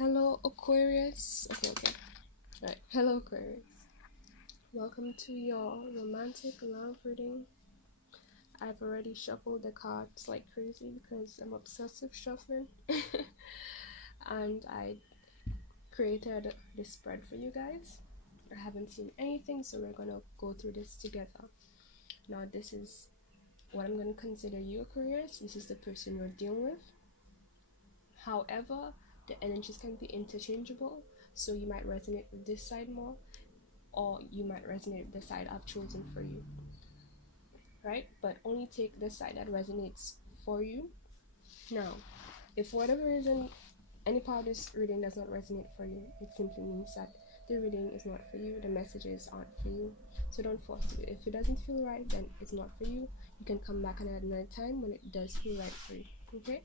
Hello, Aquarius. Okay. Right. Hello, Aquarius. Welcome to your romantic love reading. I've already shuffled the cards like crazy because I'm obsessive shuffling. And I created this spread for you guys. I haven't seen anything, so we're gonna go through this together. Now, this is what I'm gonna consider you, Aquarius. This is the person you're dealing with. However, the energies can be interchangeable, so you might resonate with this side more, or you might resonate with the side I've chosen for you, right? But only take the side that resonates for you. Now, if for whatever reason any part of this reading does not resonate for you, it simply means that the reading is not for you, the messages aren't for you. So don't force it. If it doesn't feel right, then it's not for you. You can come back at another time when it does feel right for you. Okay?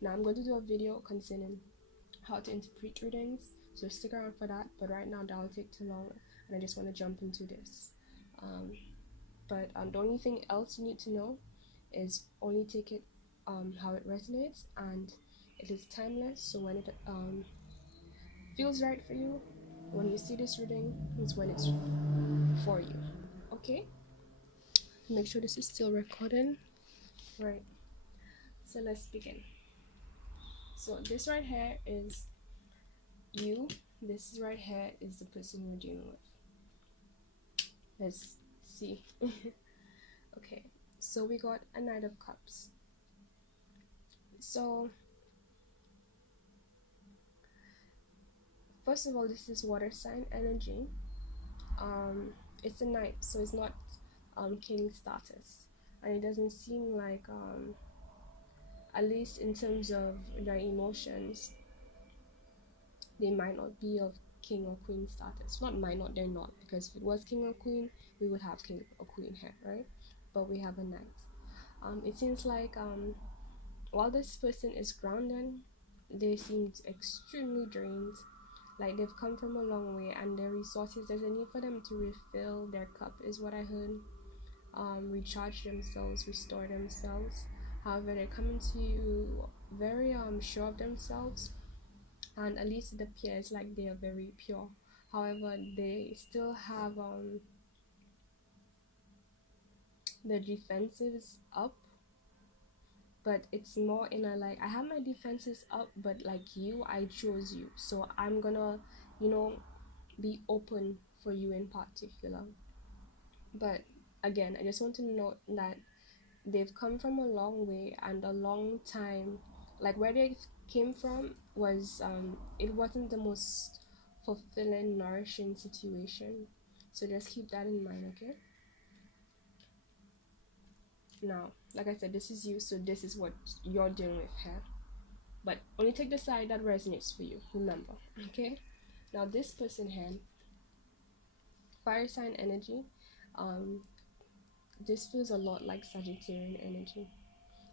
Now I'm going to do a video concerning how to interpret readings, so stick around for that. But right now that will take too long, and I just want to jump into this. But the only thing else you need to know is only take it how it resonates, and it is timeless. So when it feels right for you, when you see this reading, is when it's for you. Okay, make sure this is still recording. Right, so let's begin. So this right here is you. This right here is the person you're dealing with. Let's see. Okay, so we got a Knight of Cups. So first of all, this is water sign energy. It's a knight, so it's not king status, and it doesn't seem like at least in terms of their emotions, they might not be of king or queen status. Not might not, they're not, because if it was king or queen, we would have king or queen here, right? But we have a knight. It seems like while this person is grounded, they seem extremely drained. Like they've come from a long way, and their resources, there's a need for them to refill their cup, is what I heard. Recharge themselves, restore themselves. However, they're coming to you very sure of themselves, and at least it appears like they are very pure. However, they still have the defenses up, but it's more in a like, I have my defenses up, but like you, I chose you, so I'm gonna, you know, be open for you in particular. But again, I just want to note that they've come from a long way and a long time. Like where they came from was it wasn't the most fulfilling, nourishing situation. So just keep that in mind, okay? Now, like I said, this is you, so this is what you're dealing with here. But only take the side that resonates for you, remember, okay? Now this person here, fire sign energy, this feels a lot like Sagittarian energy.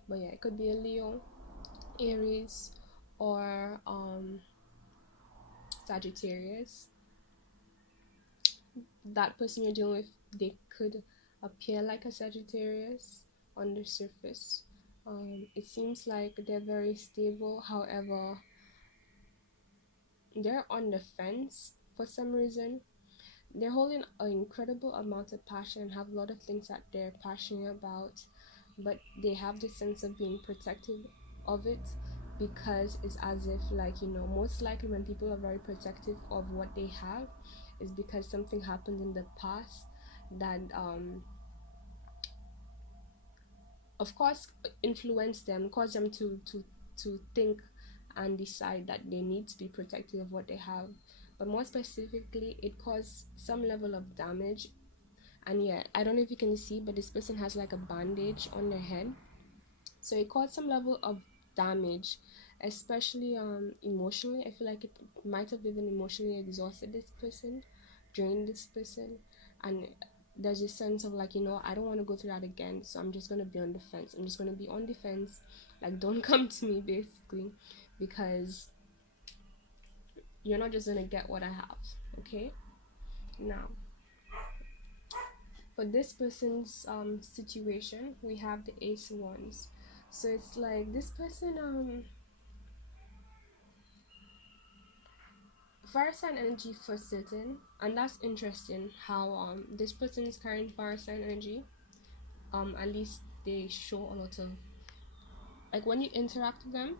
But yeah, it could be a Leo, Aries, or Sagittarius. That person you're dealing with, they could appear like a Sagittarius on the surface. It seems like they're very stable, however, they're on the fence for some reason. They're holding an incredible amount of passion and have a lot of things that they're passionate about, but they have this sense of being protective of it, because it's as if, like, you know, most likely when people are very protective of what they have is because something happened in the past that of course influenced them, caused them to think and decide that they need to be protective of what they have. But more specifically, it caused some level of damage. And yeah, I don't know if you can see, but this person has like a bandage on their head, so it caused some level of damage, especially emotionally. I feel like it might have even emotionally exhausted this person, drained this person, and there's a sense of like, you know, I don't want to go through that again, so I'm just going to be on defense. I'm just going to be on defense, like, don't come to me, basically, because you're not just going to get what I have. Okay, now for this person's situation, we have the Ace of Wands. So it's like this person fire sign energy for certain, and that's interesting how this person is carrying fire sign energy. At least they show a lot of, like, when you interact with them,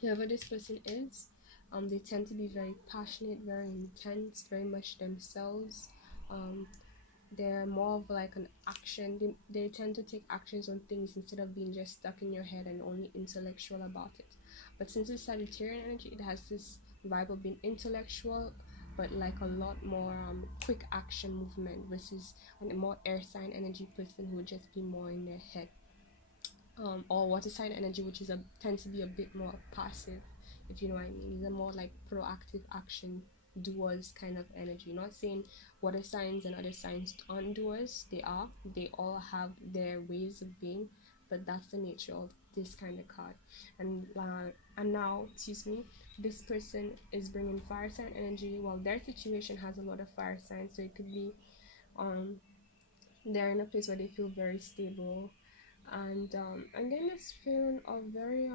whoever this person is, they tend to be very passionate, very intense, very much themselves. um they're more of like an action, they tend to take actions on things instead of being just stuck in your head and only intellectual about it. But since it's Sagittarian energy, it has this vibe of being intellectual, but like a lot more quick action movement versus a more air sign energy person who would just be more in their head. Or water sign energy, which is a tends to be a bit more passive, if you know what I mean. These are more like proactive action doers kind of energy. Not saying water signs and other signs aren't doers. They are. They all have their ways of being, but that's the nature of this kind of card. And now, excuse me, this person is bringing fire sign energy. Well, their situation has a lot of fire signs, so it could be um they're in a place where they feel very stable, and I'm getting this feeling of very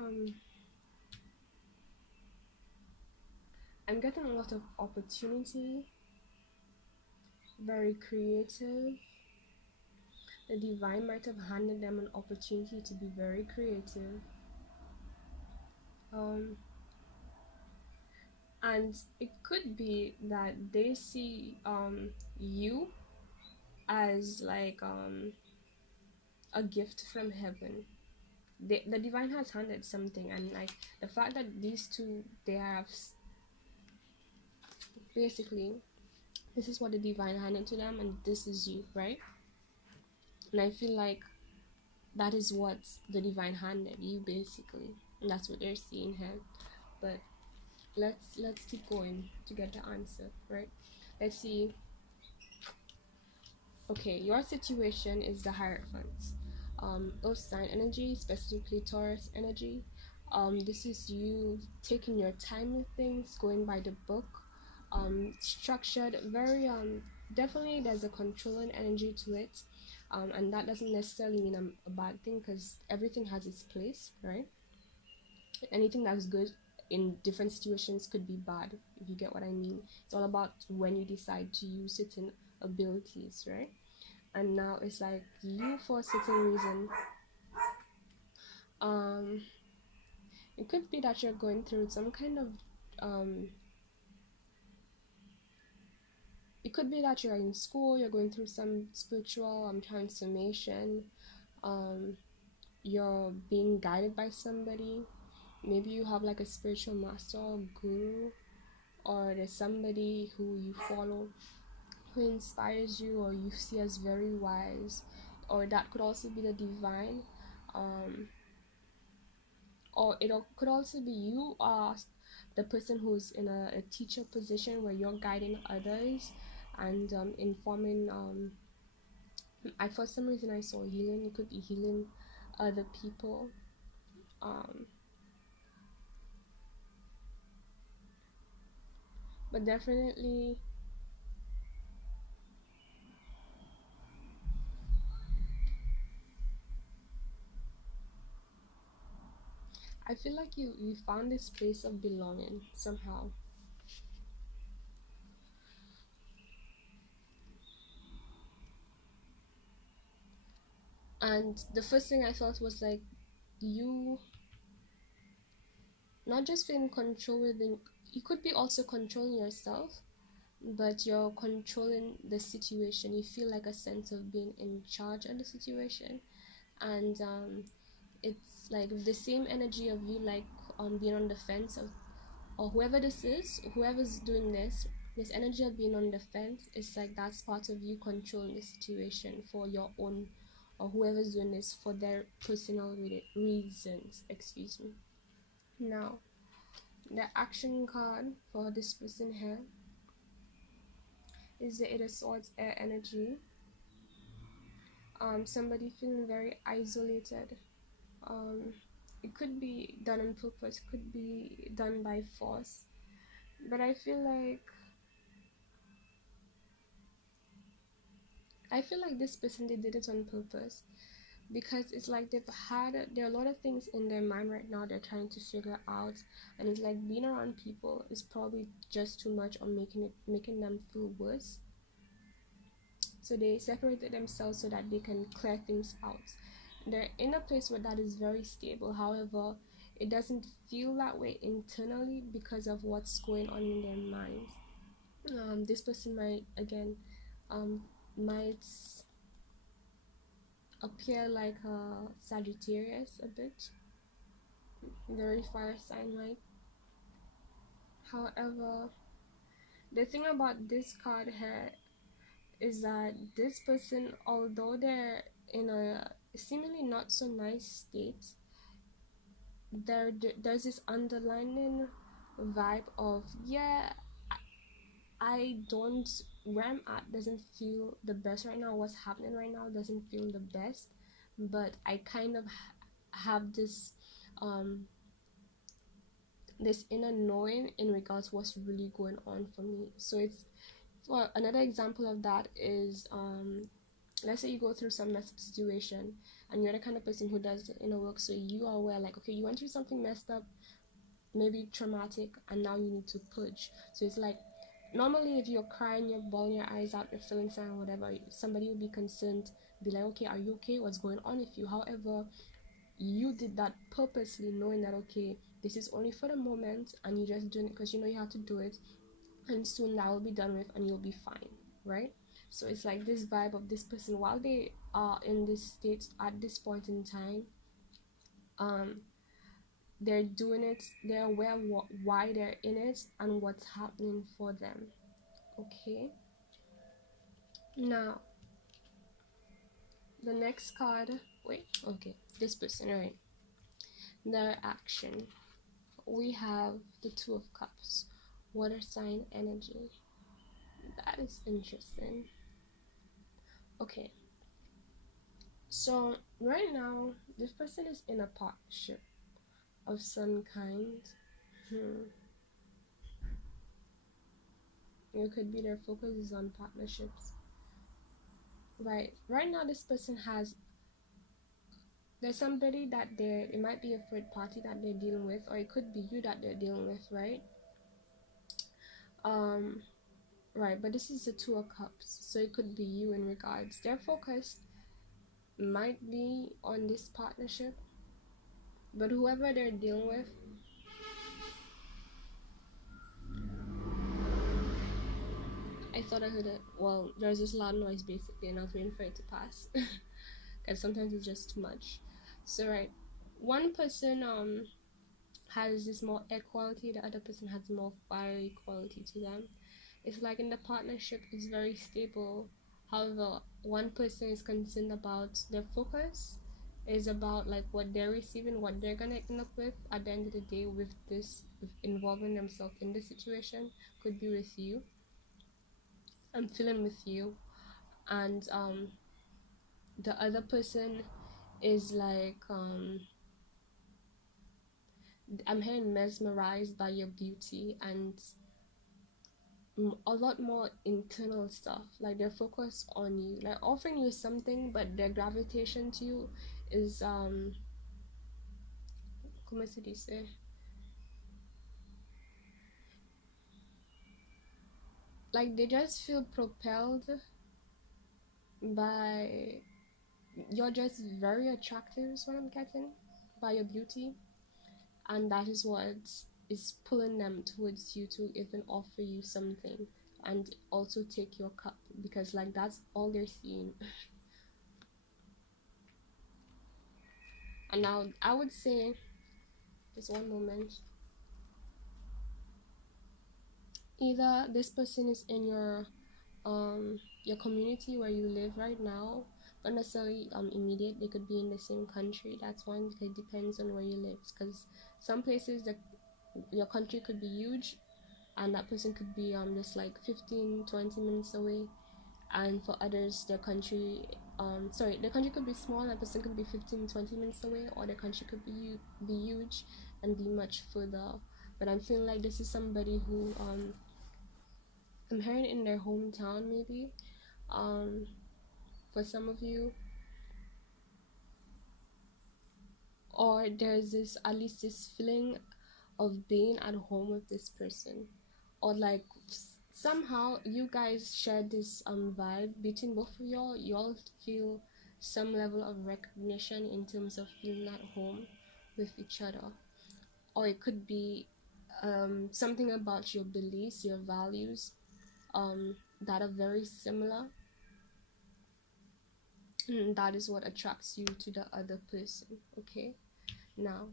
I'm getting a lot of opportunity, very creative. The divine might have handed them an opportunity to be very creative, um and it could be that they see you as like a gift from heaven. The divine has handed something, and like the fact that these two, they have basically, this is what the divine handed to them, and this is you, right? And I feel like that is what the divine handed you, basically, and that's what they're seeing here. But let's keep going to get the answer, right? Let's see. Okay, your situation is the Hierophant. Earth sign energy, specifically Taurus energy. This is you taking your time with things, going by the book, structured, very definitely there's a controlling energy to it, and that doesn't necessarily mean a bad thing, because everything has its place, right? Anything that's good in different situations could be bad, if you get what I mean. It's all about when you decide to use certain abilities, right? And now it's like you, for a certain reason, um it could be that you're going through some kind of um it could be that you're in school, you're going through some spiritual transformation, um you're being guided by somebody. Maybe you have like a spiritual master or guru, or there's somebody who you follow who inspires you or you see as very wise, or that could also be the divine. um or could also be you are the person who's in a teacher position where you're guiding others and informing. I, for some reason, I saw healing. You could be healing other people. um but definitely, I feel like you found this place of belonging somehow. And the first thing I thought was like, you not just feeling control within, you could be also controlling yourself, but you're controlling the situation. You feel like a sense of being in charge of the situation. And it's like the same energy of you, like being on the fence of, or whoever this is, whoever's doing this energy of being on the fence is like that's part of you controlling the situation for your own, or whoever's doing this for their personal reasons, excuse me. Now, the action card for this person here is the Eight of Swords, air energy. Somebody feeling very isolated. um it could be done on purpose, could be done by force, but I feel like this person, they did it on purpose, because it's like there are a lot of things in their mind right now they're trying to figure out, and it's like being around people is probably just too much or making them feel worse. So they separated themselves so that they can clear things out. They're in a place where that is very stable. However, it doesn't feel that way internally because of what's going on in their minds. This person might again might appear like a Sagittarius a bit, very fire sign like. However, the thing about this card here is that this person, although they're in a seemingly not so nice state, there's this underlying vibe of, yeah, I don't, where I'm at doesn't feel the best right now. What's happening right now doesn't feel the best, but I kind of have this inner knowing in regards to what's really going on for me. So it's, well, another example of that is let's say you go through some messed up situation and you're the kind of person who does inner work, so you are aware like, okay, you went through something messed up, maybe traumatic, and now you need to purge. So it's like, normally if you're crying, you're bawling your eyes out, you're feeling sad or whatever, somebody will be concerned, be like, okay, are you okay, what's going on with you? However, you did that purposely, knowing that, okay, this is only for the moment, and you're just doing it because you know you have to do it, and soon that will be done with and you'll be fine, right? So it's like this vibe of this person, while they are in this state at this point in time, um they're doing it, they're aware why they're in it and what's happening for them. Okay, now the next card, wait, okay, this person, right, their action. We have the Two of Cups, water sign energy. That is interesting. Okay, so right now this person is in a partnership of some kind. It could be their focus is on partnerships. Right now this person has, there's somebody that it might be a third party that they're dealing with, or it could be you that they're dealing with, right? um right, but this is the Two of Cups, so it could be you in regards. Their focus might be on this partnership, but whoever they're dealing with, I thought I heard it. Well, there's this loud noise basically, and I was waiting for it to pass because sometimes it's just too much. So right, one person has this more air quality, the other person has more fiery quality to them. It's like in the partnership, it's very stable. However, one person is concerned about their focus, is about like what they're receiving, what they're gonna end up with at the end of the day with this, with involving themselves in this situation. Could be with you. I'm feeling with you, and the other person is like I'm hearing mesmerized by your beauty and a lot more internal stuff, like they're focused on you, like offering you something, but their gravitation to you is como se dice, like they just feel propelled by, you're just very attractive is what I'm getting, by your beauty, and that is what is pulling them towards you to even offer you something and also take your cup, because like that's all they're seeing. And now I would say, just one moment, either this person is in your community where you live right now, not necessarily immediate, they could be in the same country. That's one, because it depends on where you live, because some places that your country could be huge and that person could be just like 15-20 minutes away, and for others their country, their country could be small and that person could be 15-20 minutes away, or their country could be huge and be much further. But I'm feeling like this is somebody who I'm hearing in their hometown, maybe. For some of you, or there's this, at least this feeling of being at home with this person, or like somehow you guys share this vibe between both of y'all. You all feel some level of recognition in terms of feeling at home with each other. Or it could be something about your beliefs, your values, that are very similar. And that is what attracts you to the other person. Okay, now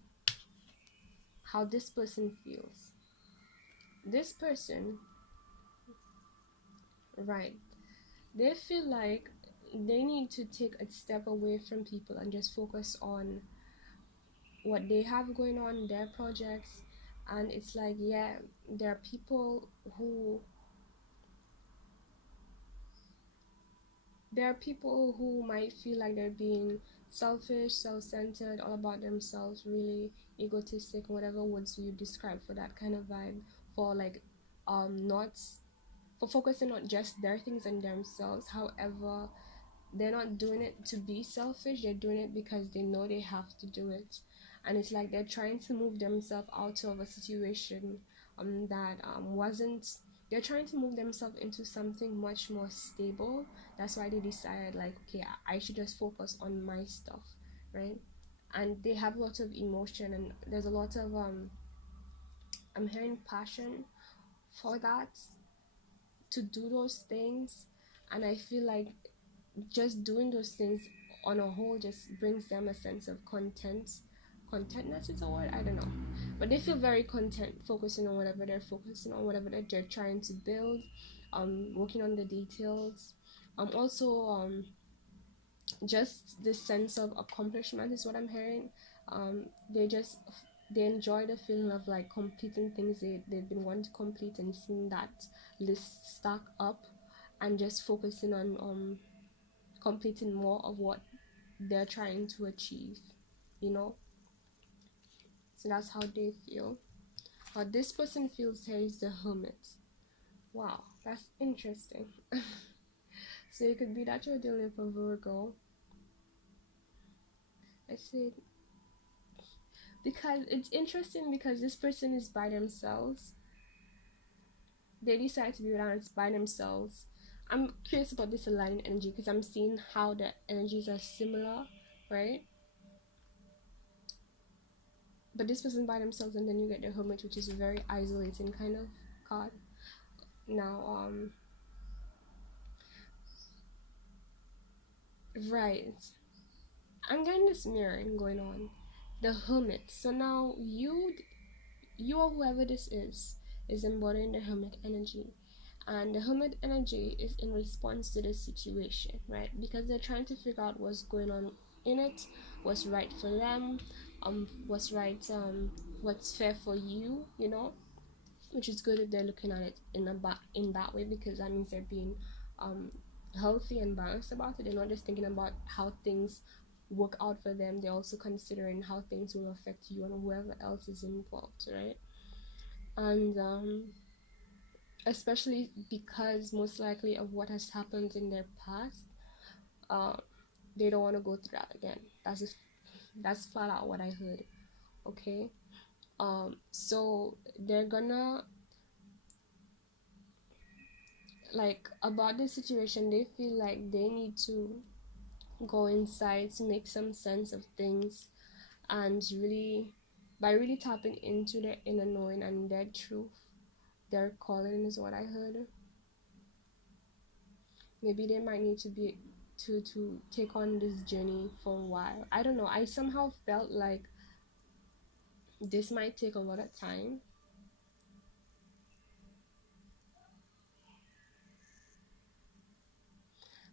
how this person feels. This person, right, they feel like they need to take a step away from people and just focus on what they have going on, their projects. And it's like, yeah, there are people who might feel like they're being selfish, self-centered, all about themselves, really egotistic, whatever words you describe for that kind of vibe, for like not for focusing on just their things and themselves. However, they're not doing it to be selfish, they're doing it because they know they have to do it. And it's like they're trying to move themselves out of a situation that wasn't they're trying to move themselves into something much more stable. That's why they decided, like, okay, I should just focus on my stuff, right? And they have a lot of emotion, and there's a lot of I'm hearing passion for that, to do those things. And I feel like just doing those things on a whole just brings them a sense of contentness is a word, I don't know, but they feel very content focusing on whatever they're focusing on, whatever that they're trying to build, working on the details, also just this sense of accomplishment is what I'm hearing. They just they enjoy the feeling of like completing things they've been wanting to complete, and seeing that list stack up, and just focusing on completing more of what they're trying to achieve, you know. So that's how they feel. How this person feels here is the hermit. Wow, that's interesting. So it could be that you're dealing with a Virgo. I said, because it's interesting, because this person is by themselves. They decide to be balanced by themselves. I'm curious about this aligning energy, because I'm seeing how the energies are similar, right? But this person by themselves, and then you get the hermit, which is a very isolating kind of card. Now right, I'm getting this mirroring going on. The hermit. So now you or whoever this is embodying the hermit energy. And the hermit energy is in response to the situation, right? Because they're trying to figure out what's going on in it, what's right for them, what's right, what's fair for you, you know, which is good if they're looking at it in that way, because that means they're being um healthy and balanced about it. They're not just thinking about how things work out for them, they're also considering how things will affect you and whoever else is involved, right? And especially because most likely of what has happened in their past, uh, they don't want to go through that again. That's flat out what I heard. Okay, so they're gonna, like, about this situation, they feel like they need to go inside to make some sense of things, and really, by really tapping into their inner knowing and their truth, their calling is what I heard. Maybe they might need to be to take on this journey for a while. I don't know, I somehow felt like this might take a lot of time.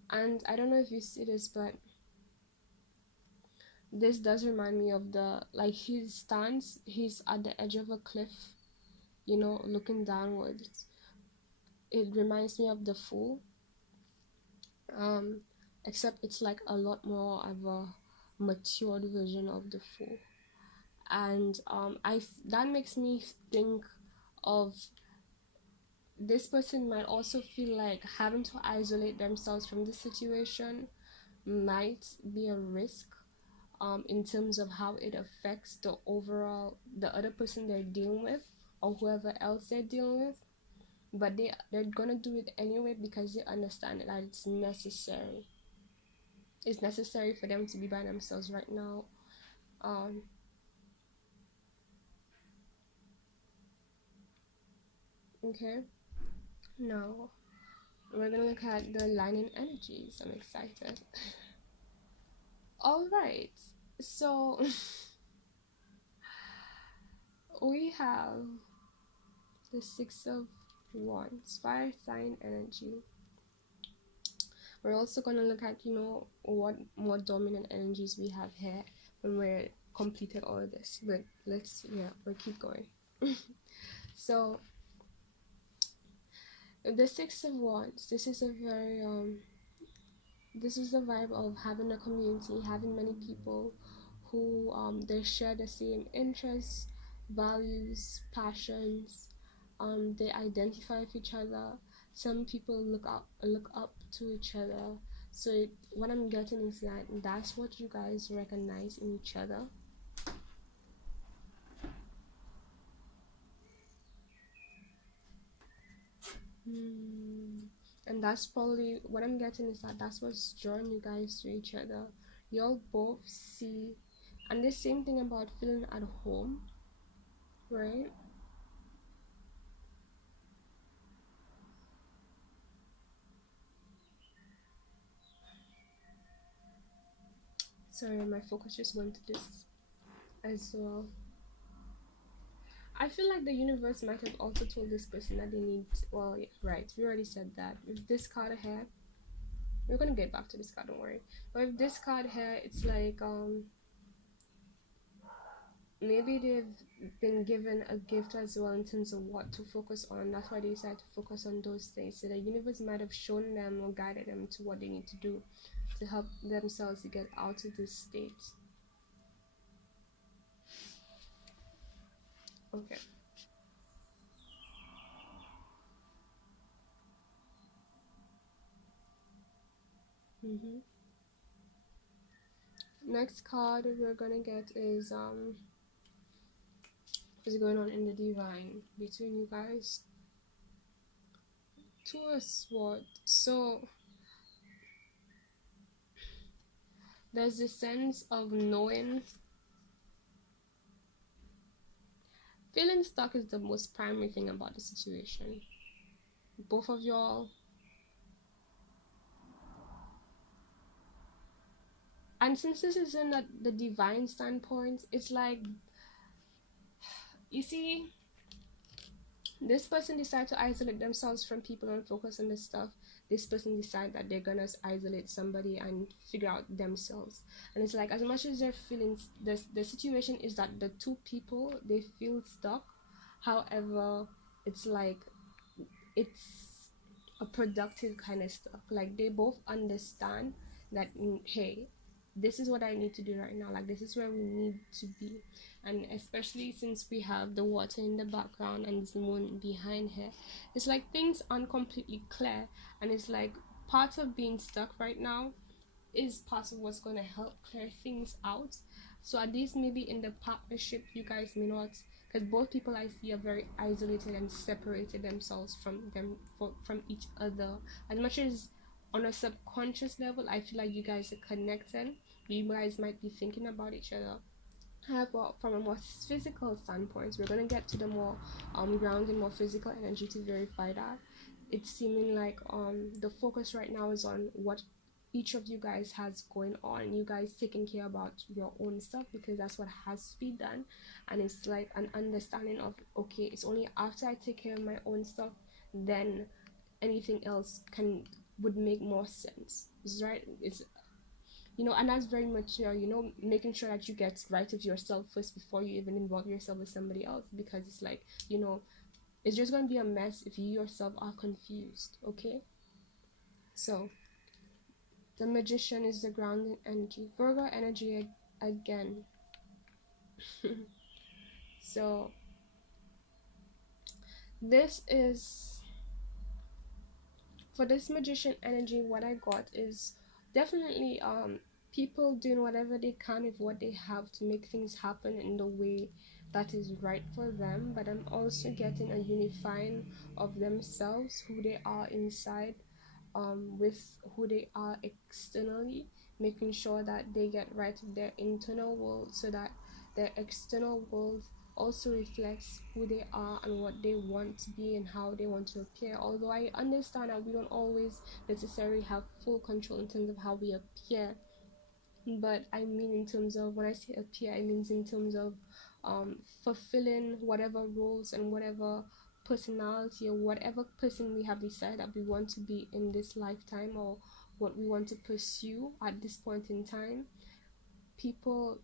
And I don't know if you see this, but this does remind me of the, like, his stance, he's at the edge of a cliff, you know, looking downwards. It reminds me of the Fool, um except it's like a lot more of a matured version of the Fool. And that makes me think of, this person might also feel like having to isolate themselves from the situation might be a risk, in terms of how it affects the overall, the other person they're dealing with, or whoever else they're dealing with, but they're gonna do it anyway because they understand that it's necessary. It's necessary for them to be by themselves right now. um okay, now we're gonna look at the lining energies. I'm excited. All right, so we have the Six of Wands, fire sign energy. We're also going to look at, what more dominant energies we have here when we're completed all of this. But we'll keep going. So, the Six of Wands, this is a very, this is the vibe of having a community, having many people who, they share the same interests, values, passions. They identify with each other. Some people look up to each other. So what I'm getting is that that's what you guys recognize in each other. And that's probably what I'm getting is that that's what's drawing you guys to each other. Y'all both see, and the same thing about feeling at home, right? Sorry, my focus just went to this as well. I feel like the universe might have also told this person that they need, well, yeah, right, we already said that. With this card here, we're gonna get back to this card, don't worry. But with this card here, it's like, maybe they've been given a gift as well in terms of what to focus on. That's why they decide to focus on those things. So the universe might have shown them or guided them to what they need to do to help themselves to get out of this state. Okay. Next card we're gonna get is what's going on in the divine between you guys. Two of Swords. So there's this sense of knowing. Feeling stuck is the most primary thing about the situation. Both of y'all. And since this is in the divine standpoint, it's like, you see, this person decide to isolate themselves from people and focus on this stuff. This person decide that they're gonna isolate somebody and figure out themselves. And it's like, as much as they're feeling, the situation is that the two people, they feel stuck. However, it's like, it's a productive kind of stuff. Like, they both understand that, hey, this is what I need to do right now. Like, this is where we need to be. And especially since we have the water in the background and this moon behind her, it's like things aren't completely clear. And it's like, part of being stuck right now is part of what's going to help clear things out. So at least maybe in the partnership, you guys may not, because both people I see are very isolated and separated themselves from each other. As much as on a subconscious level, I feel like you guys are connected. You guys might be thinking about each other. However, from a more physical standpoint, we're gonna get to the more grounded, more physical energy to verify that. It's seeming like the focus right now is on what each of you guys has going on. You guys taking care about your own stuff because that's what has to be done. And it's like an understanding of, okay, it's only after I take care of my own stuff, then anything else would make more sense. It's right. It's, and that's very mature, making sure that you get right with yourself first before you even involve yourself with somebody else, because it's like, it's just going to be a mess if you yourself are confused. Okay, so the Magician is the grounding energy, Virgo energy again. So this is, for this Magician energy, what I got is definitely people doing whatever they can with what they have to make things happen in the way that is right for them, but I'm also getting a unifying of themselves, who they are inside, with who they are externally, making sure that they get right with their internal world so that their external world also reflects who they are and what they want to be and how they want to appear. Although I understand that we don't always necessarily have full control in terms of how we appear, but I mean in terms of, when I say appear, I mean in terms of fulfilling whatever roles and whatever personality or whatever person we have decided that we want to be in this lifetime, or what we want to pursue at this point in time. People,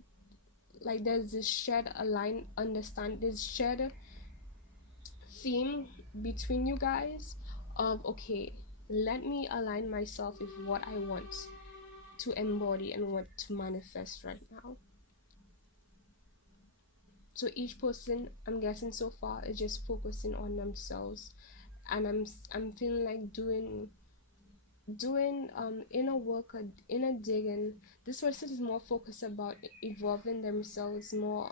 like, there's this shared there's shared theme between you guys of, okay, let me align myself with what I want to embody and what to manifest right now. So each person, I'm guessing so far, is just focusing on themselves, and I'm feeling like doing inner work, inner digging. This person is more focused about evolving themselves more,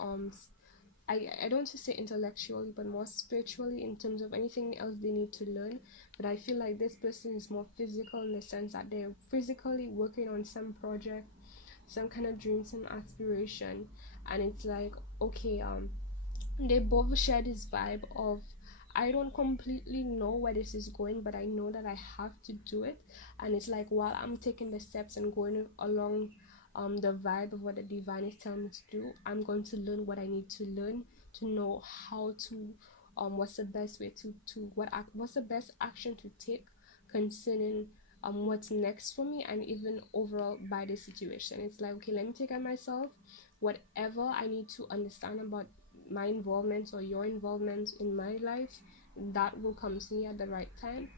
I don't want to say intellectually, but more spiritually, in terms of anything else they need to learn. But I feel like this person is more physical, in the sense that they're physically working on some project, some kind of dream, some aspiration. And it's like, okay, they both share this vibe of, I don't completely know where this is going, but I know that I have to do it. And it's like, while I'm taking the steps and going along the vibe of what the divine is telling me to do, I'm going to learn what I need to learn to know how to what's the best way to what's the best action to take concerning what's next for me, and even overall by the situation. It's like, okay, let me take care of myself. Whatever I need to understand about my involvement or your involvement in my life, that will come to me at the right time.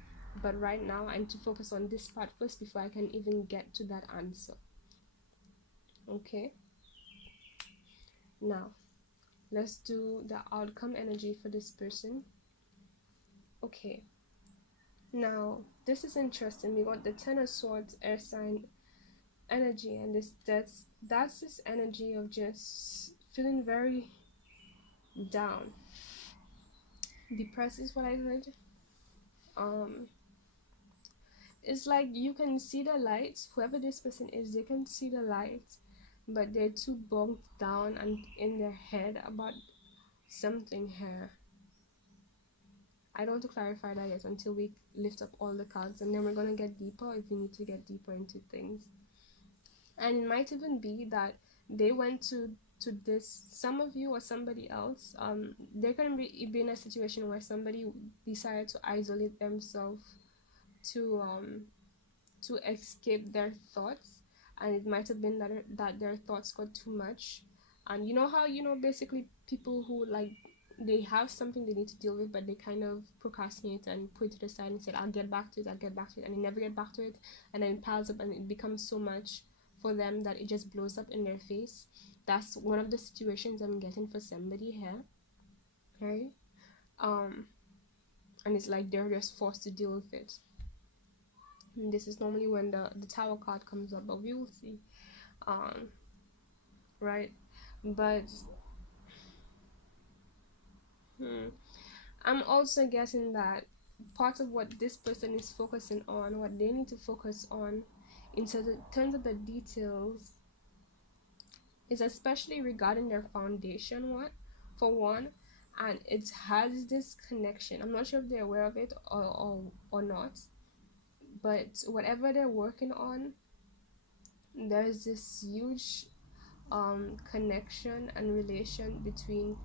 But right now, I need to focus on this part first before I can even get to that answer. Okay, now let's do the outcome energy for this person. Okay, now this is interesting. We got the Ten of Swords, air sign energy, and that's this energy of just feeling very down. Depressed is what I heard. It's like you can see the light. Whoever this person is, they can see the light, but they're too bogged down and in their head about something here. I don't want to clarify that yet until we lift up all the cards, and then we're gonna get deeper if we need to get deeper into things. And it might even be that they went to this, some of you or somebody else, they can be in a situation where somebody decided to isolate themselves to escape their thoughts, and it might have been that their thoughts got too much. And you know how, basically people who, like, they have something they need to deal with, but they kind of procrastinate and put it to the side and said, I'll get back to it, and they never get back to it, and then it piles up and it becomes so much for them that it just blows up in their face. That's one of the situations I'm getting for somebody here, okay? And it's like they're just forced to deal with it. And this is normally when the Tower card comes up, but we will see. Right? But I'm also guessing that part of what this person is focusing on, what they need to focus on in terms of the details, is especially regarding their foundation, for one, and it has this connection. I'm not sure if they're aware of it or not, but whatever they're working on, there's this huge connection and relation between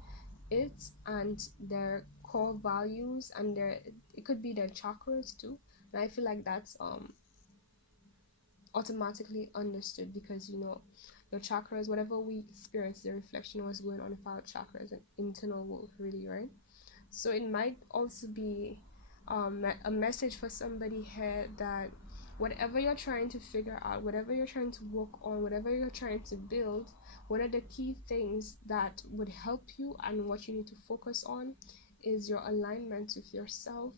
it and their core values, and it could be their chakras too. And I feel like that's automatically understood, because your chakras, whatever we experience, the reflection of what's going on with our chakras and internal world, really, right? So it might also be a message for somebody here that whatever you're trying to figure out, whatever you're trying to work on, whatever you're trying to build, one of the key things that would help you and what you need to focus on is your alignment with yourself,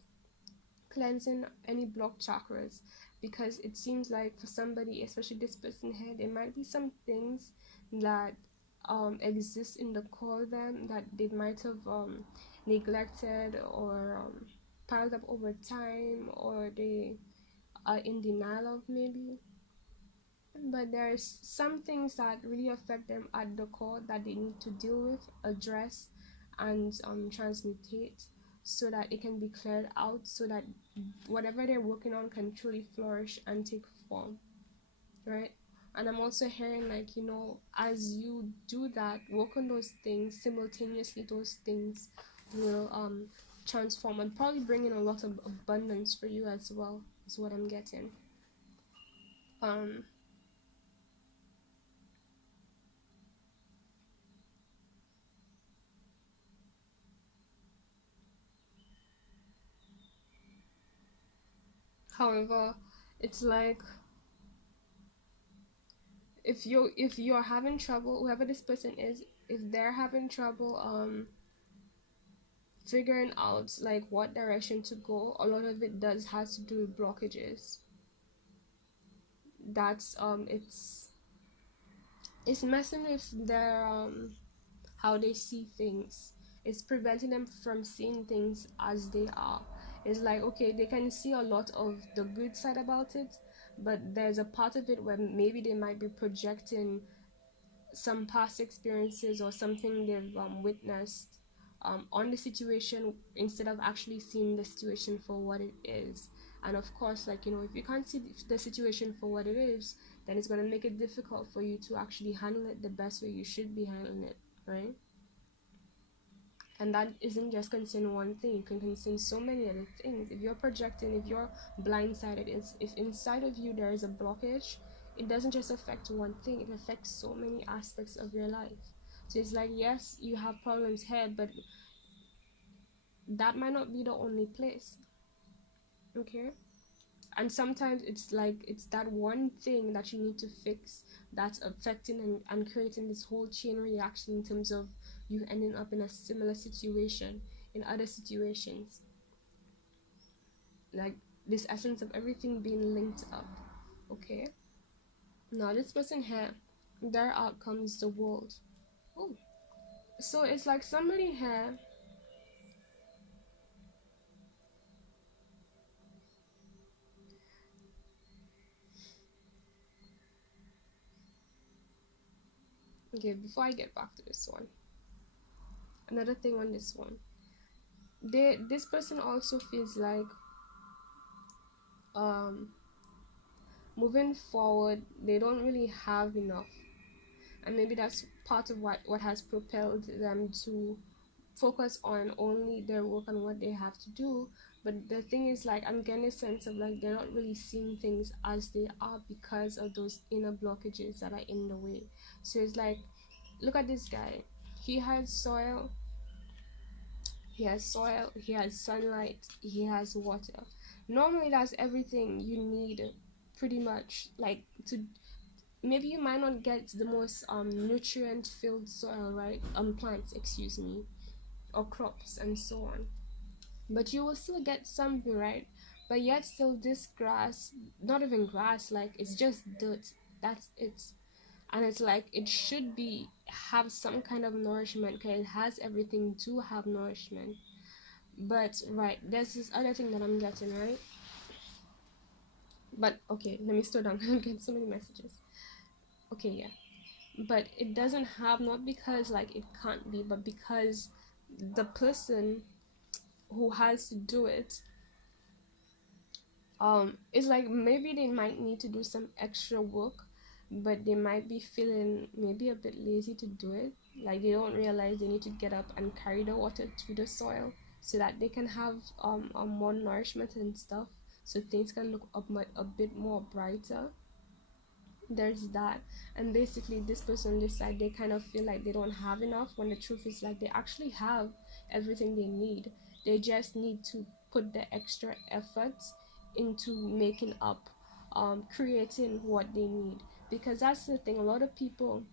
cleansing any blocked chakras, because it seems like for somebody, especially this person here, there might be some things that exist in the core of them that they might have neglected or piled up over time, or they are in denial of maybe. But there's some things that really affect them at the core that they need to deal with, address, and transmutate, so that it can be cleared out, so that whatever they're working on can truly flourish and take form, right? And I'm also hearing, like, as you do that, work on those things simultaneously, those things will transform and probably bring in a lot of abundance for you as well, is what I'm getting. um However, it's like, if you're having trouble, whoever this person is, if they're having trouble figuring out like what direction to go, a lot of it does has to do with blockages. That's it's messing with their how they see things. It's preventing them from seeing things as they are. It's like, okay, they can see a lot of the good side about it, but there's a part of it where maybe they might be projecting some past experiences or something they've witnessed on the situation, instead of actually seeing the situation for what it is. And of course, like, if you can't see the situation for what it is, then it's going to make it difficult for you to actually handle it the best way you should be handling it, right? And that isn't just concern one thing, it can concern so many other things. If you're projecting, if you're blindsided, if inside of you there is a blockage, it doesn't just affect one thing, it affects so many aspects of your life. So it's like, yes, you have problems here, but that might not be the only place. Okay. And sometimes it's like, it's that one thing that you need to fix that's affecting and creating this whole chain reaction, in terms of you ending up in a similar situation in other situations, like this essence of everything being linked up. Okay. Now this person here, their outcome is the world. Oh, so it's like somebody here. Okay, before I get back to this one, another thing on this one, this person also feels like um moving forward they don't really have enough, and maybe that's part of what has propelled them to focus on only their work and what they have to do. But the thing is, like, I'm getting a sense of like they're not really seeing things as they are because of those inner blockages that are in the way. So it's like, look at this guy. He has soil, he has sunlight, he has water. Normally that's everything you need, pretty much, like, to maybe you might not get the most nutrient filled soil, right? Plants, excuse me, or crops and so on, but you will still get something, right? But yet still this grass, not even grass, like, it's just dirt, that's it. And it's like, it should be have some kind of nourishment, because it has everything to have nourishment. But right, there's this other thing that I'm getting, right? But okay, let me slow down. I'm getting so many messages. Okay, yeah. But it doesn't have, not because like it can't be, but because the person who has to do it, it's like maybe they might need to do some extra work, but they might be feeling maybe a bit lazy to do it. Like, they don't realize they need to get up and carry the water to the soil, so that they can have more nourishment and stuff, so things can look a bit more brighter. There's that. And basically this person on this side, they kind of feel like they don't have enough, when the truth is like they actually have everything they need. They just need to put the extra effort into making up, creating what they need. Because that's the thing, a lot of people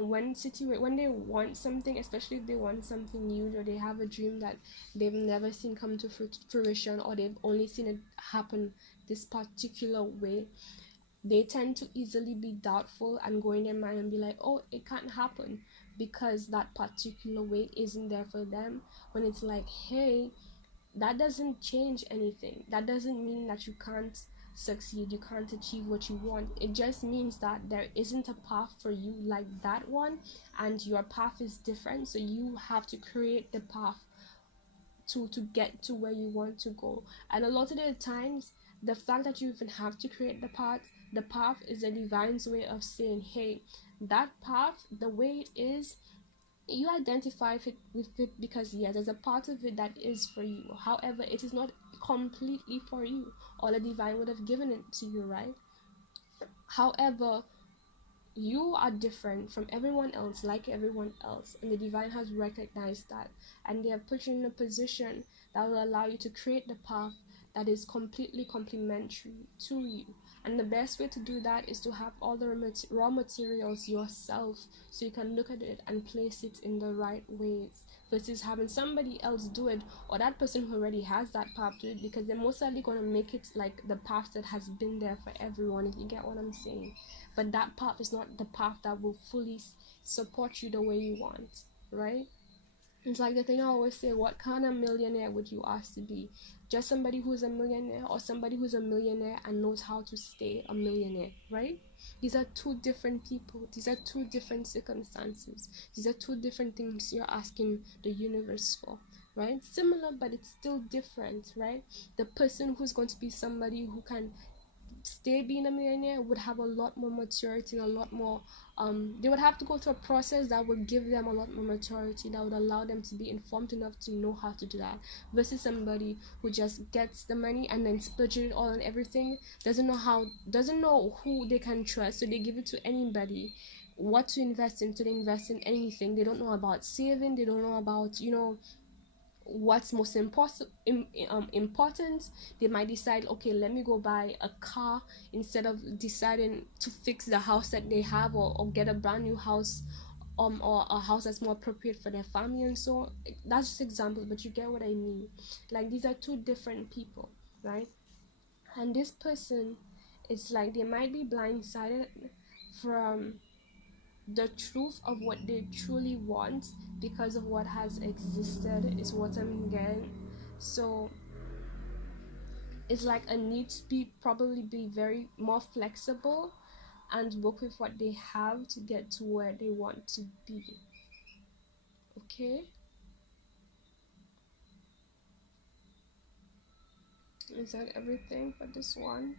when they want something, especially if they want something new, or they have a dream that they've never seen come to fruition, or they've only seen it happen this particular way, they tend to easily be doubtful and go in their mind and be like, oh, it can't happen because that particular way isn't there for them. When it's like, hey, that doesn't change anything. That doesn't mean that you can't succeed, you can't achieve what you want. It just means that there isn't a path for you like that one, and your path is different, so you have to create the path to get to where you want to go. And a lot of the times, the fact that you even have to create the path is a divine's way of saying, hey, that path, the way it is, you identify with it because yeah, there's a part of it that is for you. However, it is not completely for you, or the divine would have given it to you, right? However, you are different from everyone else, like everyone else, and the divine has recognized that, and they have put you in a position that will allow you to create the path that is completely complementary to you. And the best way to do that is to have all the raw materials yourself, so you can look at it and place it in the right ways, versus having somebody else do it, or that person who already has that path do it, because they're most likely going to make it like the path that has been there for everyone, if you get what I'm saying. But that path is not the path that will fully support you the way you want, right? It's like the thing I always say, what kind of millionaire would you ask to be? Just somebody who's a millionaire, or somebody who's a millionaire and knows how to stay a millionaire, right? These are two different people. These are two different circumstances. These are two different things you're asking the universe for, right? Similar, but it's still different, right? The person who's going to be somebody who can stay being a millionaire would have a lot more maturity and a lot more they would have to go through a process that would give them a lot more maturity, that would allow them to be informed enough to know how to do that, versus somebody who just gets the money and then splurges it all on everything, doesn't know who they can trust, so they give it to anybody. What to invest in, so they invest in anything. They don't know about saving, they don't know about, what's most important. They might decide, okay, let me go buy a car instead of deciding to fix the house that they have, or get a brand new house, or a house that's more appropriate for their family. And so that's just example, but you get what I mean. Like, these are two different people, right? And this person, it's like they might be blindsided from the truth of what they truly want because of what has existed, is what I'm getting. So it's like a need to probably be very more flexible and work with what they have to get to where they want to be. Okay, is that everything for this one?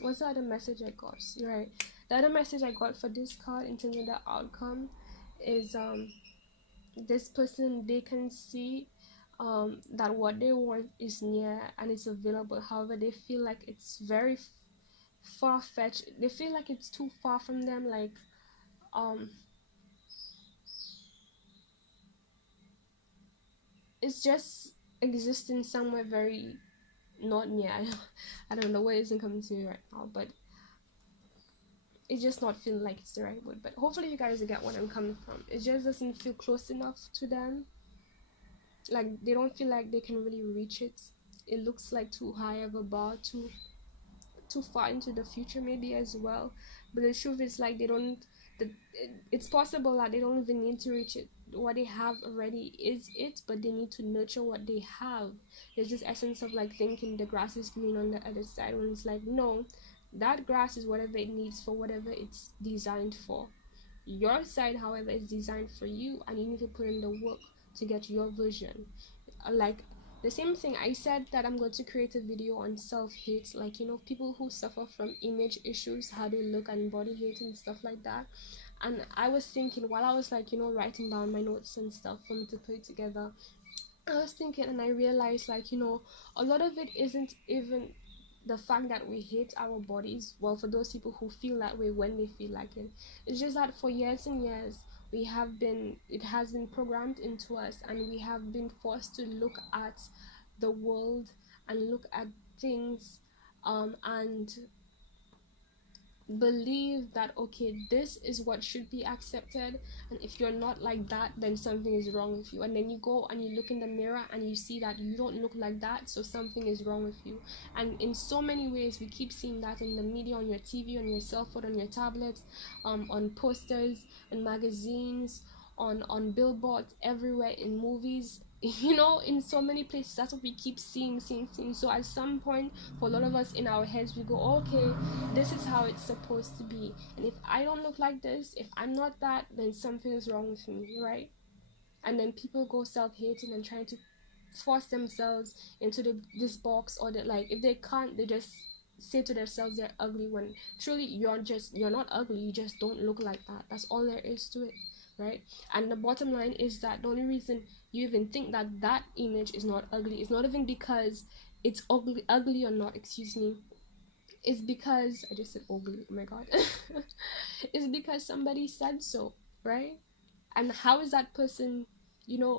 What's the other message I got? Right, the other message I got for this card in terms of the outcome is this person, they can see that what they want is near and it's available. However, they feel like it's very far-fetched. They feel like it's too far from them, like um it's just existing somewhere very not near. I don't know, what isn't coming to me right now, but it just not feeling like it's the right word. But hopefully you guys get what I'm coming from. It just doesn't feel close enough to them, like they don't feel like they can really reach it. It looks like too high of a bar, too far into the future maybe as well. But the truth is, like, they don't it's possible that they don't even need to reach it. What they have already is it, but they need to nurture what they have. There's this essence of like thinking the grass is green on the other side, when it's like, no, that grass is whatever it needs for whatever it's designed for. Your side, however, is designed for you, and you need to put in the work to get your vision. Like the same thing, I said that I'm going to create a video on self-hate, like, people who suffer from image issues, how they look, and body hate and stuff like that. And I was thinking, while I was like, writing down my notes and stuff for me to put it together, I was thinking, and I realized, like, a lot of it isn't even the fact that we hate our bodies. Well, for those people who feel that way when they feel like it, it's just that for years and years it has been programmed into us, and we have been forced to look at the world and look at things and believe that, okay, this is what should be accepted, and if you're not like that, then something is wrong with you. And then you go and you look in the mirror and you see that you don't look like that, so something is wrong with you. And in so many ways, we keep seeing that in the media, on your TV, on your cell phone, on your tablets, on posters, in magazines, on billboards, everywhere, in movies, in so many places. That's what we keep seeing. So at some point, for a lot of us, in our heads, we go, okay, this is how it's supposed to be, and if I don't look like this, if I'm not that, then something is wrong with me, right? And then people go self-hating and trying to force themselves into this box, or that, like, if they can't, they just say to themselves they're ugly, when truly you're not ugly, you just don't look like that. That's all there is to it, right? And the bottom line is that the only reason you even think that that image is not ugly is not even because it's ugly or not, excuse me, is because I just said ugly, oh my god. It's because somebody said so, right? And how is that person,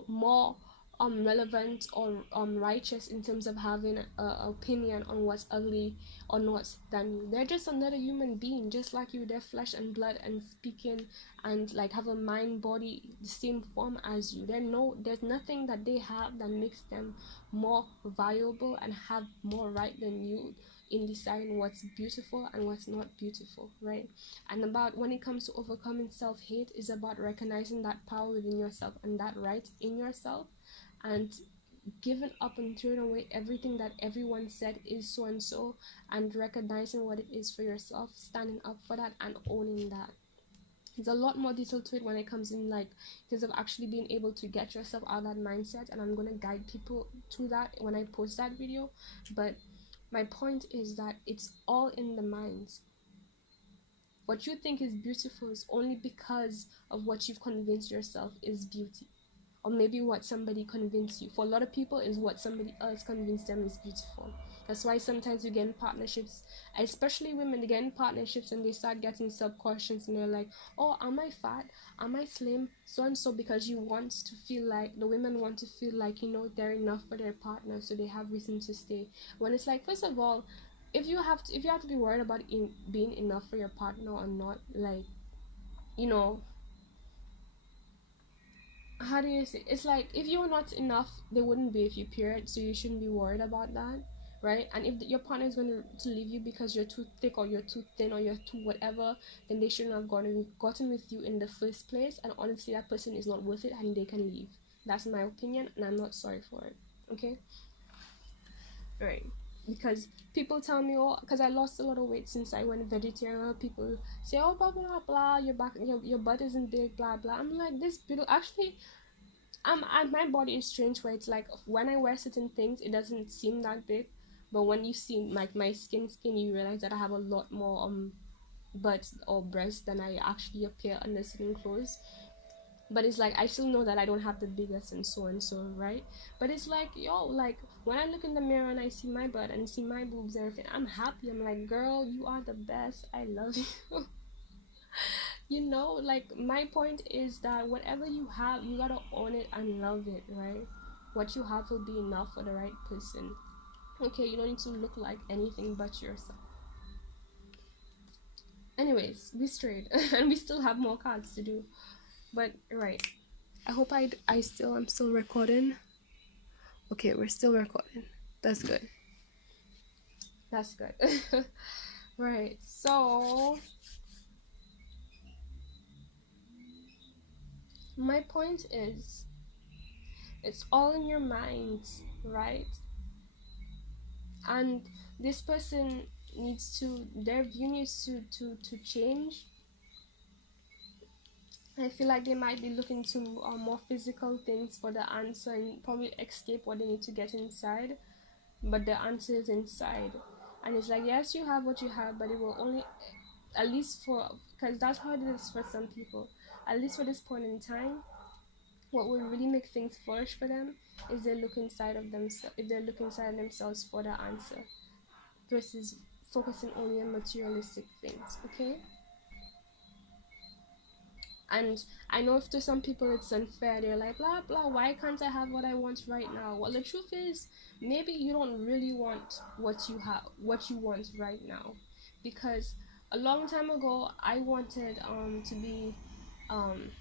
more relevant or righteous in terms of having a opinion on what's ugly or not than you? They're just another human being, just like you. They're flesh and blood and speaking and like have a mind, body, the same form as you. There's nothing that they have that makes them more valuable and have more right than you in deciding what's beautiful and what's not beautiful, right? And about when it comes to overcoming self-hate, is about recognizing that power within yourself and that right in yourself, and giving up and throwing away everything that everyone said is so and so, and recognizing what it is for yourself, standing up for that and owning that. There's a lot more detail to it when it comes in, like, in terms of actually being able to get yourself out of that mindset, and I'm going to guide people through that when I post that video. But my point is that it's all in the mind. What you think is beautiful is only because of what you've convinced yourself is beauty. Or maybe what somebody convinced you. For a lot of people, is what somebody else convinced them is beautiful. That's why sometimes you get in partnerships, especially women, they get in partnerships and they start getting sub-questions, and they're like, oh, am I fat? Am I slim? So and so, because you want to feel like, the women want to feel like, they're enough for their partner, so they have reason to stay. When it's like, first of all, if you have to be worried about being enough for your partner or not, like, how do you say, it's like, if you're not enough, they wouldn't be with you, period. So you shouldn't be worried about that, right? And if your partner is going to leave you because you're too thick or you're too thin or you're too whatever, then they shouldn't have gotten with you in the first place. And honestly, that person is not worth it, and they can leave. That's my opinion, and I'm not sorry for it. Okay, right? Because people tell me, oh, because I lost a lot of weight since I went vegetarian. People say, oh, blah blah blah, your back, your butt isn't big, blah blah. I'm like, this beautiful. Actually, my body is strange, where it's like, when I wear certain things, it doesn't seem that big, but when you see like my skin, you realize that I have a lot more butt or breast than I actually appear under certain clothes. But it's like, I still know that I don't have the biggest and so, right? But it's like, yo, like, when I look in the mirror and I see my butt and see my boobs and everything, I'm happy. I'm like, girl, you are the best, I love you. Like, my point is that whatever you have, you gotta own it and love it, right? What you have will be enough for the right person. Okay, you don't need to look like anything but yourself. Anyways, we strayed. And we still have more cards to do, but right, I hope I'm still recording. Okay, we're still recording. That's good. Right, so my point is, it's all in your mind, right? And this person their view needs to change. I feel like they might be looking to more physical things for the answer, and probably escape what they need to get inside, but the answer is inside. And it's like, yes, you have what you have, but it will only, at least because that's how it is for some people, at least for this point in time, what will really make things flourish for them is they look inside of themselves. If they look inside of themselves for the answer, versus focusing only on materialistic things. Okay, and I know if to some people it's unfair, they're like, blah blah, why can't I have what I want right now? Well, the truth is, maybe you don't really want what you want right now, because a long time ago I wanted to be um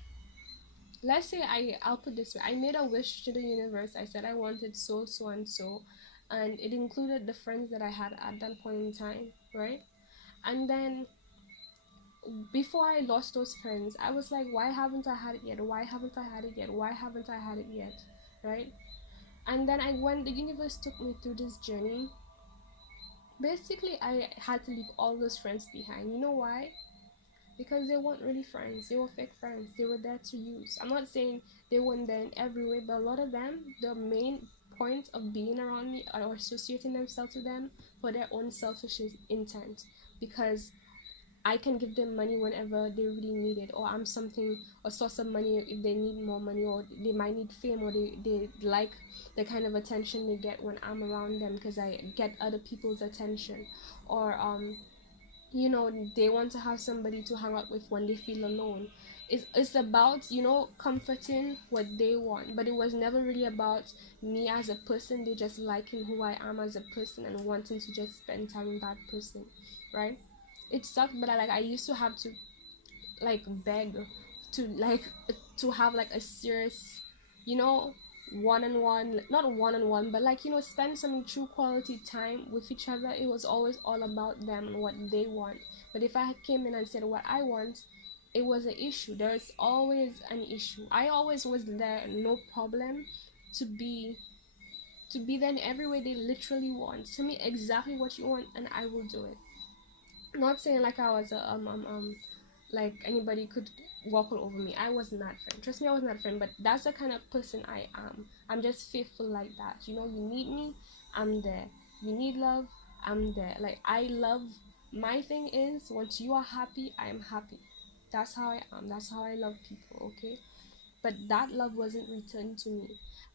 let's say I'll put this way. I made a wish to the universe. I said I wanted so so and so, and it included the friends that I had at that point in time, right? And then before I lost those friends, I was like, why haven't I had it yet? Why haven't I had it yet? Why haven't I had it yet? Right? And then when the universe took me through this journey, basically I had to leave all those friends behind. You know why? Because they weren't really friends. They were fake friends. They were there to use. I'm not saying they weren't there in every way, but a lot of them, the main point of being around me or associating themselves with them for their own selfish intent. Because I can give them money whenever they really need it, or I'm something, a source of money if they need more money, or they might need fame, or they like the kind of attention they get when I'm around them because I get other people's attention, or they want to have somebody to hang out with when they feel alone. It's about comforting what they want, but it was never really about me as a person. They just liking who I am as a person and wanting to just spend time with that person, right? It sucked, but I used to have to like beg to have like a serious, you know one-on-one, not one-on-one, but spend some true quality time with each other. It was always all about them and what they want. But if I had came in and said what I want, it was an issue. There's always an issue. I always was there, no problem, to be there in every way they literally want. Tell me exactly what you want and I will do it. Not saying like I was a like anybody could walk all over me. I was not friend. Trust me, I was not friend. But that's the kind of person I am. I'm just faithful like that. You need me, I'm there. You need love, I'm there. Like I love. My thing is, once you are happy, I am happy. That's how I am. That's how I love people. Okay, but that love wasn't returned to me,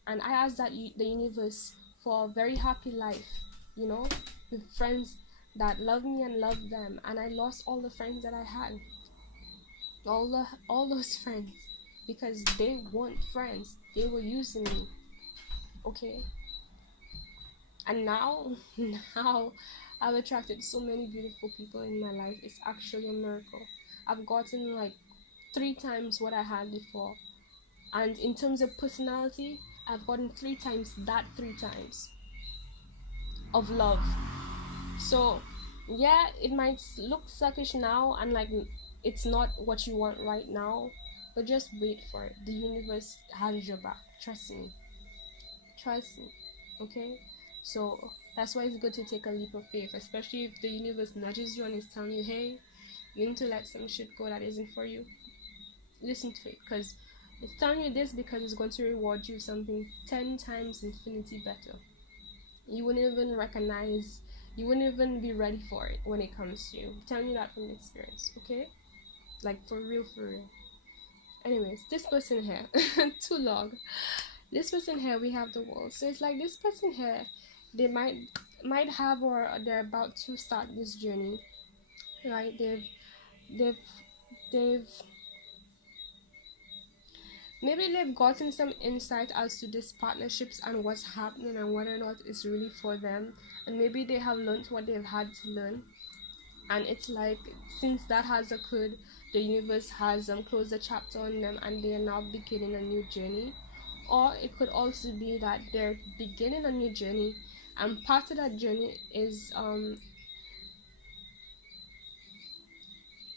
and I asked the universe for a very happy life. With friends that love me and love them, and I lost all the friends that I had, all those friends, because they weren't friends. They were using me. Okay, and now now I've attracted so many beautiful people in my life. It's actually a miracle. I've gotten like 3 times what I had before, and in terms of personality, I've gotten 3 times that 3 times of love. So yeah, it might look suckish now and like it's not what you want right now, but just wait for it. The universe has your back. Trust me. Trust me. Okay? So that's why it's good to take a leap of faith, especially if the universe nudges you and is telling you, hey, you need to let some shit go that isn't for you. Listen to it, because it's telling you this because it's going to reward you something 10 times infinity better. You wouldn't even recognize, you wouldn't even be ready for it when it comes to you. I'm telling you that from experience, okay? Like for real, for real. Anyways, this person here, too long. This person here, we have the wall. So it's like this person here, they might have, or they're about to start this journey, right? They've they've maybe they've gotten some insight as to these partnerships and what's happening and whether or not it's really for them, and maybe they have learned what they've had to learn. And it's like, since that has occurred, the universe has closed the chapter on them and they are now beginning a new journey. Or it could also be that they're beginning a new journey, and part of that journey is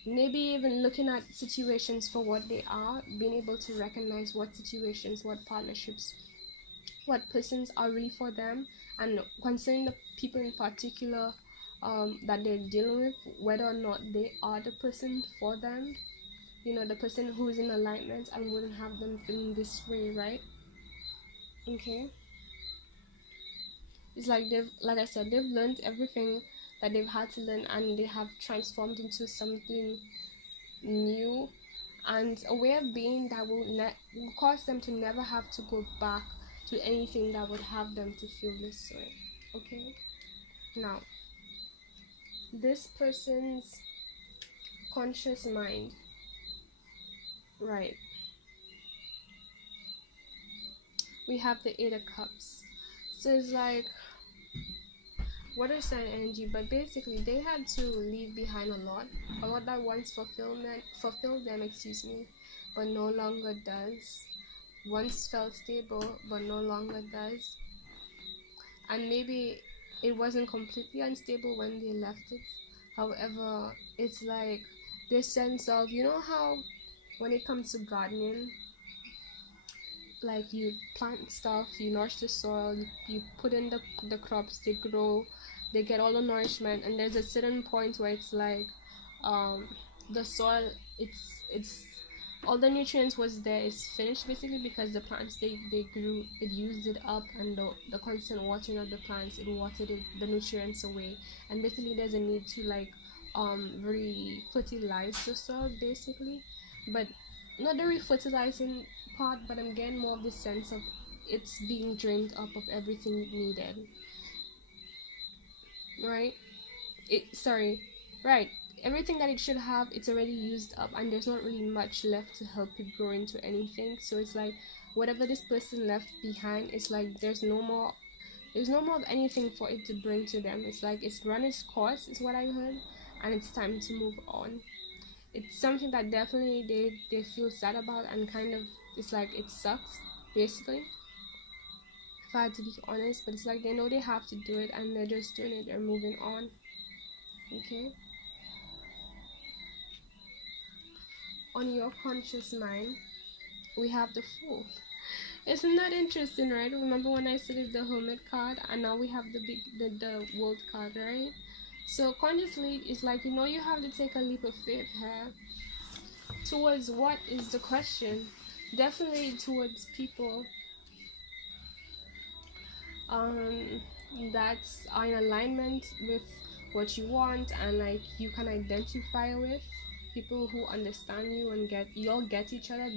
maybe even looking at situations for what they are, being able to recognize what situations, what partnerships, what persons are really for them, and concerning the people in particular that they're dealing with, whether or not they are the person for them, the person who's in alignment and wouldn't have them feeling this way, right? Okay, it's like like I said, they've learned everything that they've had to learn, and they have transformed into something new and a way of being that will cause them to never have to go back to anything that would have them to feel this way. Okay, now this person's conscious mind, right? We have the 8 of Cups. So it's like water sign energy, but basically they had to leave behind a lot that once fulfilled them, excuse me, but no longer does. Once felt stable, but no longer does. And maybe it wasn't completely unstable when they left it. However, it's like this sense of, you know how when it comes to gardening, like you plant stuff, you nourish the soil, you put in the crops, they grow, they get all the nourishment, and there's a certain point where it's like um the soil, it's all the nutrients was there is finished basically, because the plants they grew, it used it up, and the constant watering of the plants, it watered the nutrients away, and basically there's a need to like re-fertilize the soil basically, but not the re-fertilizing part, but I'm getting more of the sense of it's being drained up of everything it needed, right? Right, everything that it should have, it's already used up, and there's not really much left to help it grow into anything. So it's like whatever this person left behind, it's like there's no more of anything for it to bring to them. It's like it's run its course is what I heard, and it's time to move on. It's something that definitely they feel sad about, and kind of it's like it sucks basically, if I had to be honest, but it's like they know they have to do it, and they're just doing it, they're moving on. Okay, on your conscious mind, we have the Fool. Isn't that interesting, right? Remember when I said it's the Hermit card, and now we have the World card, right? So consciously, it's like, you know, you have to take a leap of faith here. Towards what is the question? Definitely towards people um that's are in alignment with what you want, and like you can identify with people who understand you and you all get each other,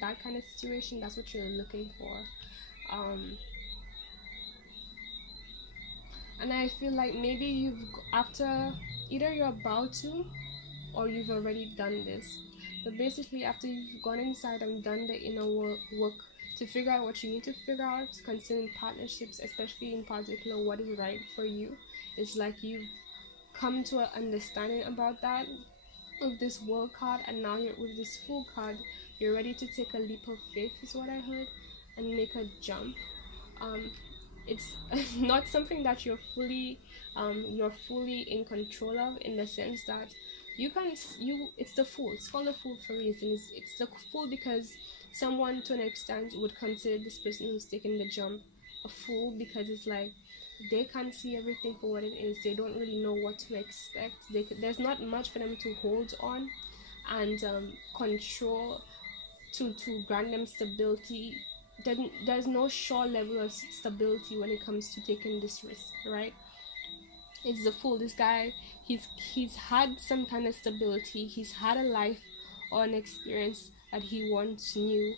that kind of situation. That's what you're looking for. And I feel like maybe after either you're about to, or you've already done this, but basically after you've gone inside and done the inner work to figure out what you need to figure out concerning partnerships, especially in particular what is right for you, it's like you've come to an understanding about that with this World card, and now you're with this Fool card, you're ready to take a leap of faith is what I heard, and make a jump. um it's not something that you're fully in control of, in the sense that it's the Fool, it's called the Fool for a reason. It's the Fool because someone to an extent would consider this person who's taking the jump a fool, because it's like they can't see everything for what it is, they don't really know what to expect, there's not much for them to hold on and control to grant them stability. Then there's no sure level of stability when it comes to taking this risk, right? It's the Fool. This guy, he's had some kind of stability, he's had a life or an experience that he once knew,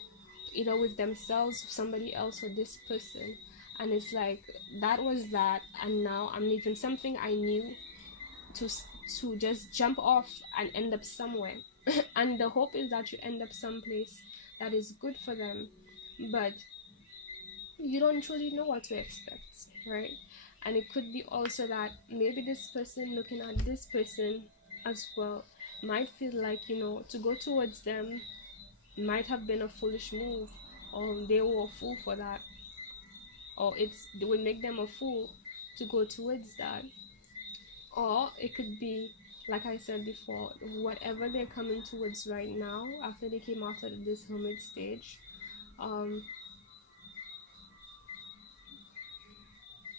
either with themselves, somebody else, or this person, and it's like that was that, and now I'm leaving something I knew to just jump off and end up somewhere. And the hope is that you end up someplace that is good for them, but you don't truly know what to expect, right? And it could be also that maybe this person looking at this person as well might feel like, you know, to go towards them might have been a foolish move, or they were a fool for that, or it would make them a fool to go towards that. Or it could be, like I said before, whatever they're coming towards right now after they came out of this Hermit stage,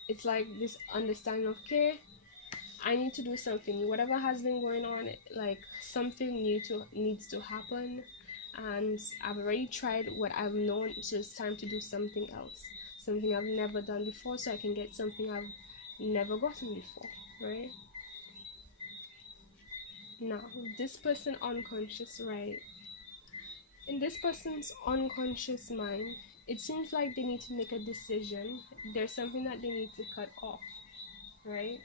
it's like this understanding of, okay, I need to do something. Whatever has been going on, like something needs to happen, and I've already tried what I've known, so it's time to do something else, something I've never done before, so I can get something I've never gotten before, right? Now, this person unconscious, right? In this person's unconscious mind, it seems like they need to make a decision. There's something that they need to cut off, right?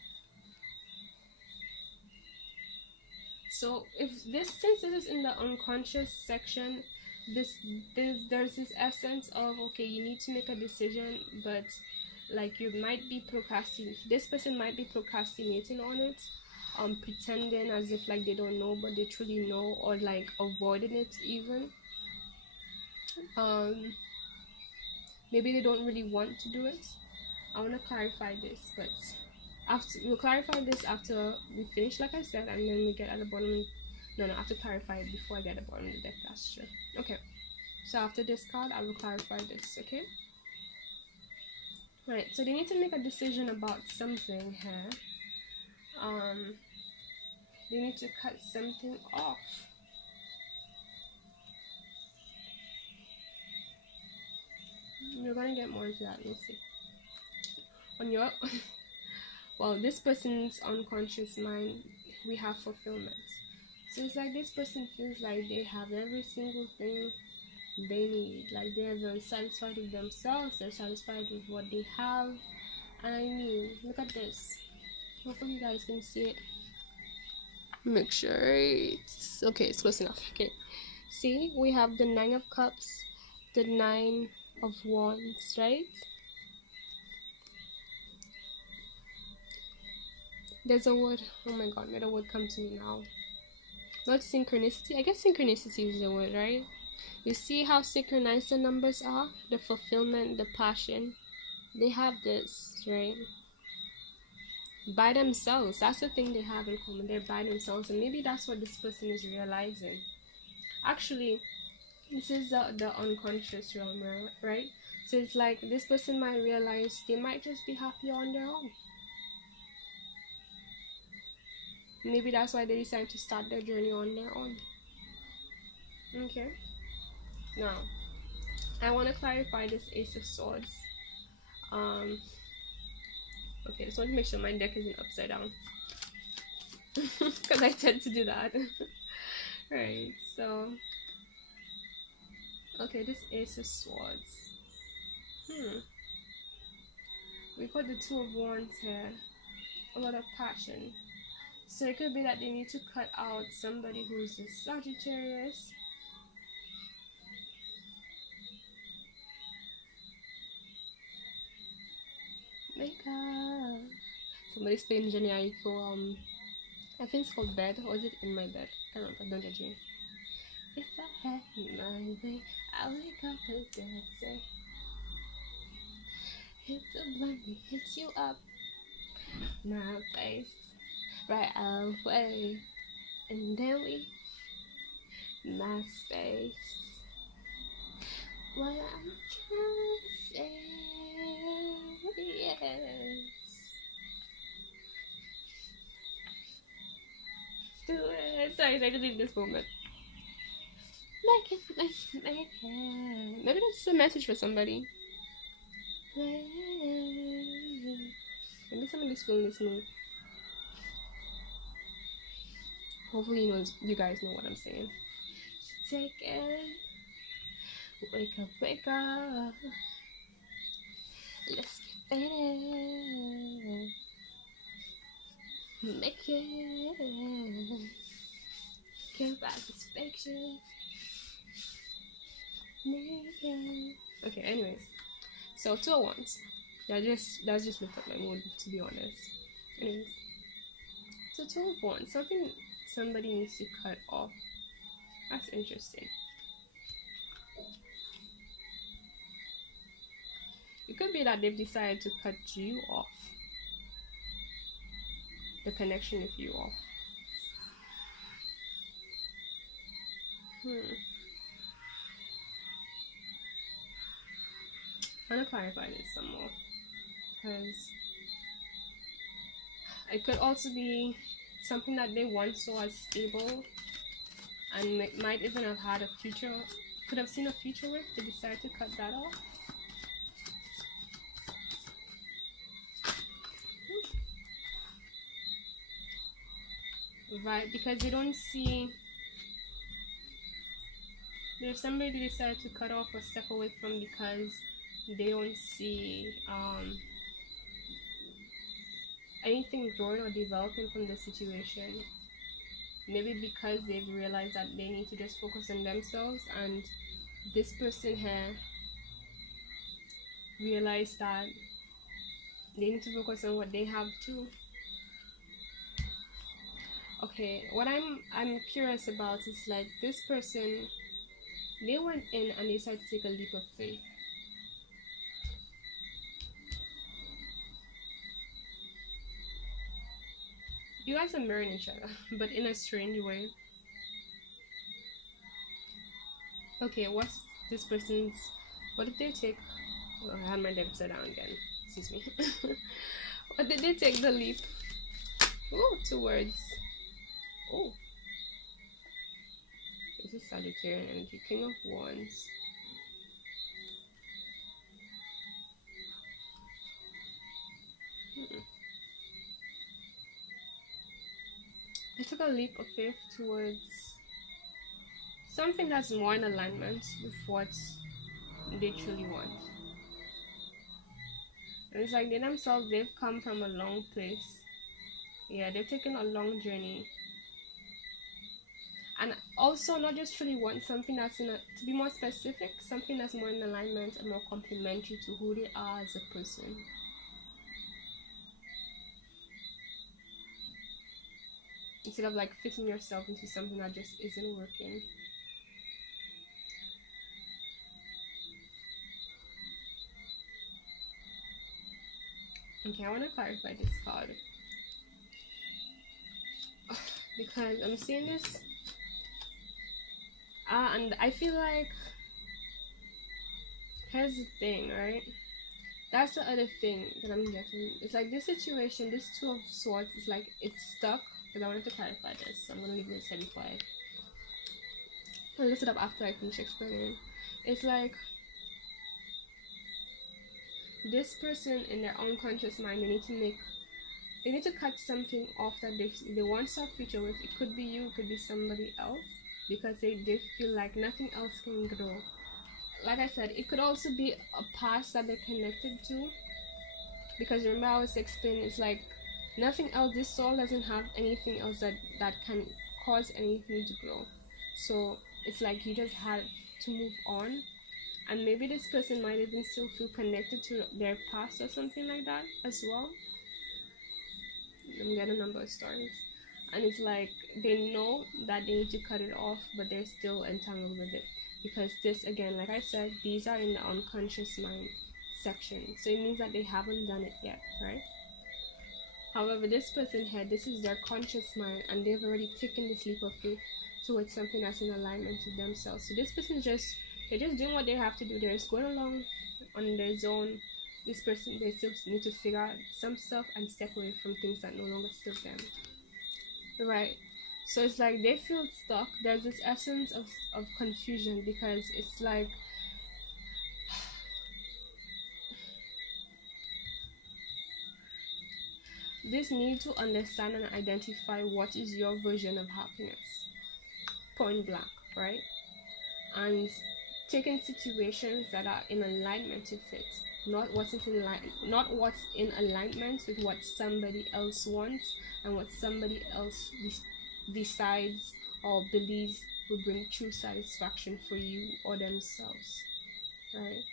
So since this is in the unconscious section, there's this essence of, okay, you need to make a decision, but like you might be procrastinating. This person might be procrastinating on it, pretending as if like they don't know, but they truly know, or like avoiding it even. Um, maybe they don't really want to do it. I want to clarify this, but after we'll clarify this after we finish, like I said, and then we get at the bottom. No, I have to clarify it before I get at the bottom of the deck. That's true. Okay. So after this card, I will clarify this. Okay. Right. So they need to make a decision about something here. They need to cut something off. You're gonna get more into that. You'll see. On your well, this person's unconscious mind, we have fulfillment. So it's like this person feels like they have every single thing they need. Like they're very satisfied with themselves, they're satisfied with what they have. And I mean, look at this. Hopefully you guys can see it. Make sure it's okay, it's close enough. Okay. See, we have the 9 of Cups, the 9 of Wands, right? There's a word. Oh my god, let a word come to me now. Not synchronicity. I guess synchronicity is the word, right? You see how synchronized the numbers are? The fulfillment, the passion. They have this, right? By themselves. That's the thing they have in common. They're by themselves. And maybe that's what this person is realizing. Actually, this is the unconscious realm, right? So it's like this person might realize they might just be happier on their own. Maybe that's why they decide to start their journey on their own. Okay. Now, I want to clarify this Ace of Swords. Okay, just want to make sure my deck isn't upside down. Because I tend to do that. Right, so... Okay, this Ace of Swords. We got the 2 of Wands here. A lot of passion. So it could be that they need to cut out somebody who's a Sagittarius. Wake up. Somebody's playing January for I think it's called Bed, or is it In My Bed? I don't remember, don't judge me. If I had my way, I wake up and say, hit the blunt, hit you up, my face, right away, and then we, my space. What I'm trying to say, yes. Do it. Sorry, I deleted this moment. Make it. Maybe that's a message for somebody. Maybe somebody's feeling this mood. Hopefully you guys know what I'm saying. Take it. Wake up. Let's get faded. Make it. Can't buy this fiction. Okay, anyways. So 2 of Wands. That just looked up my mood, to be honest. Anyways. So 2 of Wands. Somebody needs to cut off. That's interesting. It could be that they've decided to cut you off. The connection with you off. I'm gonna clarify this some more, because it could also be something that they once saw as stable and might even have had a future, could have seen a future with. They decided to cut that off. Right, because they don't see, there's somebody they decide to cut off or step away from because they don't see anything growing or developing from the situation. Maybe because they've realized that they need to just focus on themselves, and this person here realized that They need to focus on what they have too. Okay, what I'm curious about is like this person, they went in and they decided to take a leap of faith. You guys are mirroring each other, but in a strange way. Okay, what's this person's? What did they take? Oh, I had my deck upside down again. Excuse me. What did they take the leap? Oh, towards. Oh, this is Sagittarian energy. King of Wands. They took a leap of faith towards something that's more in alignment with what they truly want. And it's like they themselves, they've come from a long place. Yeah, they've taken a long journey. And also not just truly want something that's in a, to be more specific, something that's more in alignment and more complementary to who they are as a person. Instead of like fitting yourself into something that just isn't working. Okay, I want to clarify this card. Because I'm seeing this. And I feel like, here's the thing, right? That's the other thing that I'm getting. It's like this situation, this Two of Swords, is like it's stuck. Because I wanted to clarify this, so I'm gonna leave this here before I'll lift it up after I finish explaining. It's like this person in their unconscious mind, they need to cut something off that they want to have future with. It could be you, it could be somebody else, because they feel like nothing else can grow. Like I said, it could also be a past that they're connected to, because remember I was explaining, it's like nothing else, this soul doesn't have anything else that can cause anything to grow. So it's like you just had to move on, and maybe this person might even still feel connected to their past or something like that as well. I'm getting a number of stories, and it's like they know that they need to cut it off, but they're still entangled with it, because this, again, like I said, these are in the unconscious mind section, so it means that they haven't done it yet, right? However, this person here, this is their conscious mind, and they've already taken this leap of faith towards something that's in alignment with themselves. So this person they're just doing what they have to do. They're just going along on their zone. This person, they still need to figure out some stuff and step away from things that no longer serve them. Right. So it's like they feel stuck. There's this essence of confusion, because it's like this need to understand and identify what is your version of happiness. Point blank, right? And taking situations that are in alignment with it, not what's in alignment with what somebody else wants and what somebody else decides or believes will bring true satisfaction for you or themselves, right?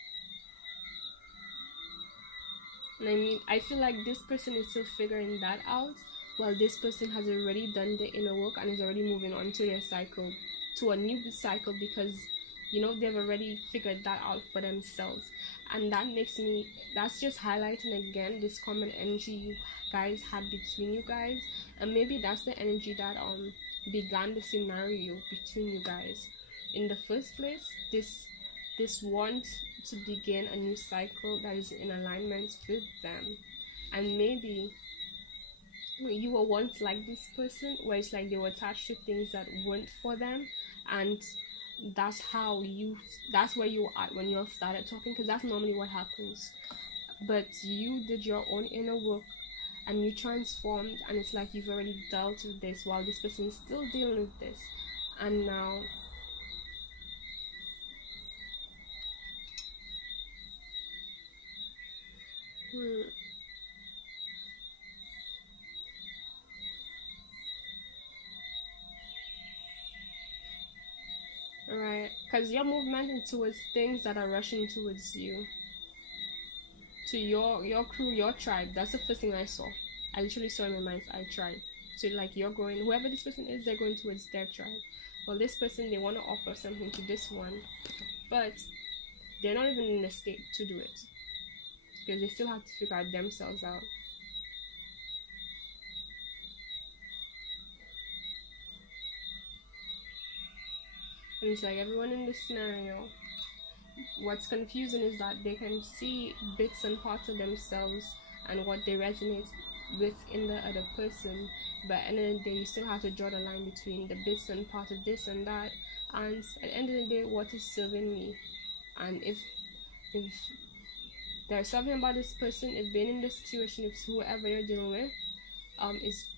And I mean, I feel like this person is still figuring that out, while this person has already done the inner work and is already moving on to their cycle, to a new cycle, because they've already figured that out for themselves. And that's just highlighting again this common energy you guys had between you guys, and maybe that's the energy that began the scenario between you guys in the first place. This want to begin a new cycle that is in alignment with them. And maybe you were once like this person, where it's like they were attached to things that weren't for them, and that's where you were at when you all started talking, because that's normally what happens. But you did your own inner work and you transformed, and it's like you've already dealt with this while this person is still dealing with this. And now right, because you're moving towards things that are rushing towards you. to your crew, your tribe. That's the first thing I saw. I literally saw in my mind's eye tribe. So like you're going, whoever this person is, they're going towards their tribe. Well, this person, they want to offer something to this one, but they're not even in the state to do it because they still have to figure out themselves out. And it's like everyone in this scenario, what's confusing is that they can see bits and parts of themselves and what they resonate with in the other person, but at the end of the day you still have to draw the line between the bits and parts of this and that, and at the end of the day, what is serving me? And if there's something about this person, if being in this situation, if whoever you're dealing with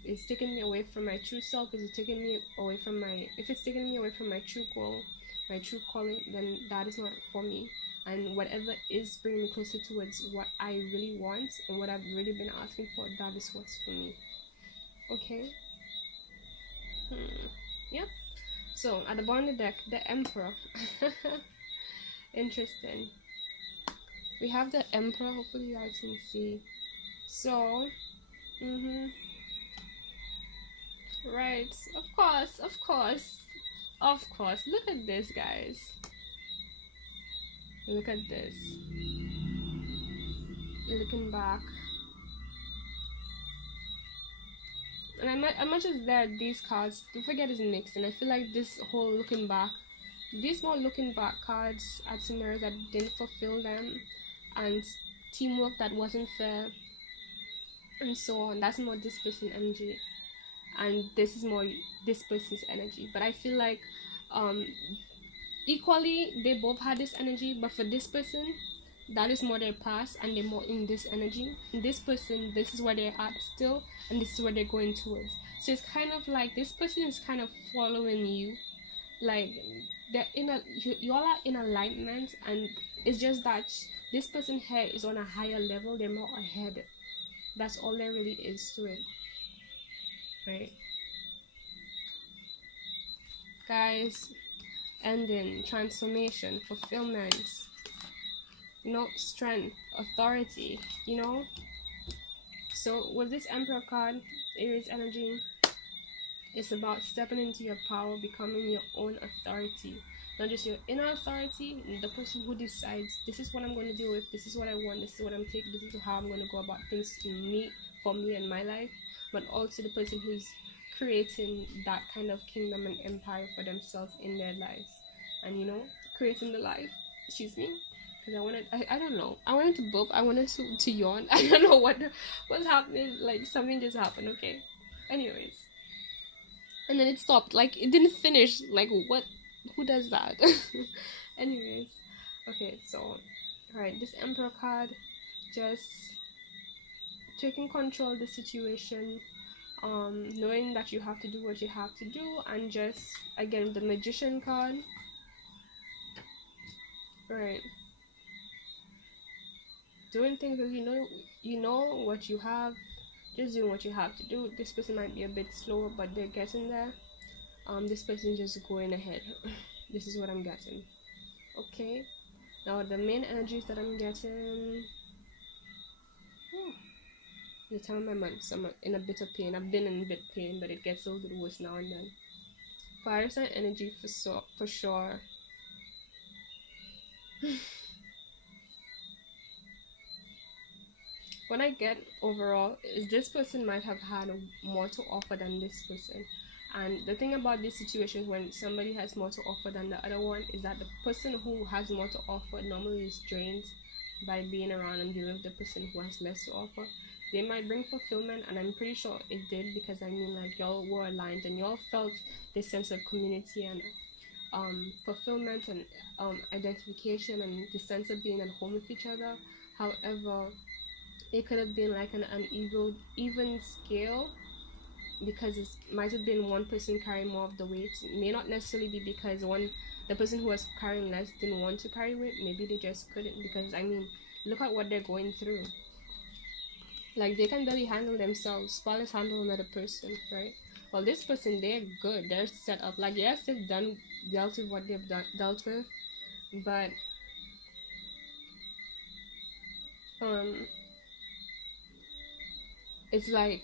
is taking me away from my true self, is it taking me away from my, if it's taking me away from my true goal, my true calling, then that is not for me. And whatever is bringing me closer towards what I really want and what I've really been asking for, that is what's for me. Okay. Yep. So at the bottom of the deck, the Emperor. Interesting. We have the Emperor. Hopefully you guys can see. So right, of course, look at this, guys. Look at this. Looking back, and as much as there are these cards, don't forget it's mixed, and I feel like this whole looking back, these more looking back cards at scenarios that didn't fulfill them, and teamwork that wasn't fair, and so on. That's more this person energy, and this is more this person's energy. But I feel like equally they both had this energy, but for this person, that is more their past and they're more in this energy. And this person, this is where they're at still, and this is where they're going towards. So it's kind of like this person is kind of following you, like they're in a, you all are in alignment, and it's just that this person here is on a higher level, they're more ahead. That's all there really is to it, right, guys? Ending, transformation, fulfillment, strength, authority, So with this Emperor card, Aries energy, it's about stepping into your power, becoming your own authority. Not just your inner authority, the person who decides, this is what I'm going to deal with, this is what I want, this is what I'm taking, this is how I'm going to go about things for me and my life, but also the person who's creating that kind of kingdom and empire for themselves in their lives, and creating the life. Excuse me, because I don't know, I wanted to burp, I wanted to yawn. I don't know what's happening, like something just happened. Okay, anyways, and then it stopped, like it didn't finish, like what, who does that? Anyways, okay, so alright, this Emperor card, just taking control of the situation, knowing that you have to do what you have to do, and just again the Magician card, right, doing things as you know what you have, just doing what you have to do. This person might be a bit slower, but they're getting there. This person just going ahead. This is what I'm getting. Okay, now the main energies that I'm getting, the time of my months, I'm in a bit of pain. I've been in a bit of pain, but it gets a little worse now and then. Fire sign energy for sure. What I get overall is this person might have had more to offer than this person. And the thing about this situation, when somebody has more to offer than the other one, is that the person who has more to offer normally is drained by being around and dealing with the person who has less to offer. They might bring fulfillment, and I'm pretty sure it did, because I mean, like, y'all were aligned and y'all felt this sense of community and fulfillment and identification and the sense of being at home with each other. However, it could have been like an uneven scale, because it might have been one person carrying more of the weight. It may not necessarily be because the person who was carrying less didn't want to carry weight. Maybe they just couldn't, because I mean, look at what they're going through. Like, they can barely handle themselves, far less handle another person, right? Well, this person, they're good, they're set up. Like, yes, they've dealt with what they've dealt with, but um it's like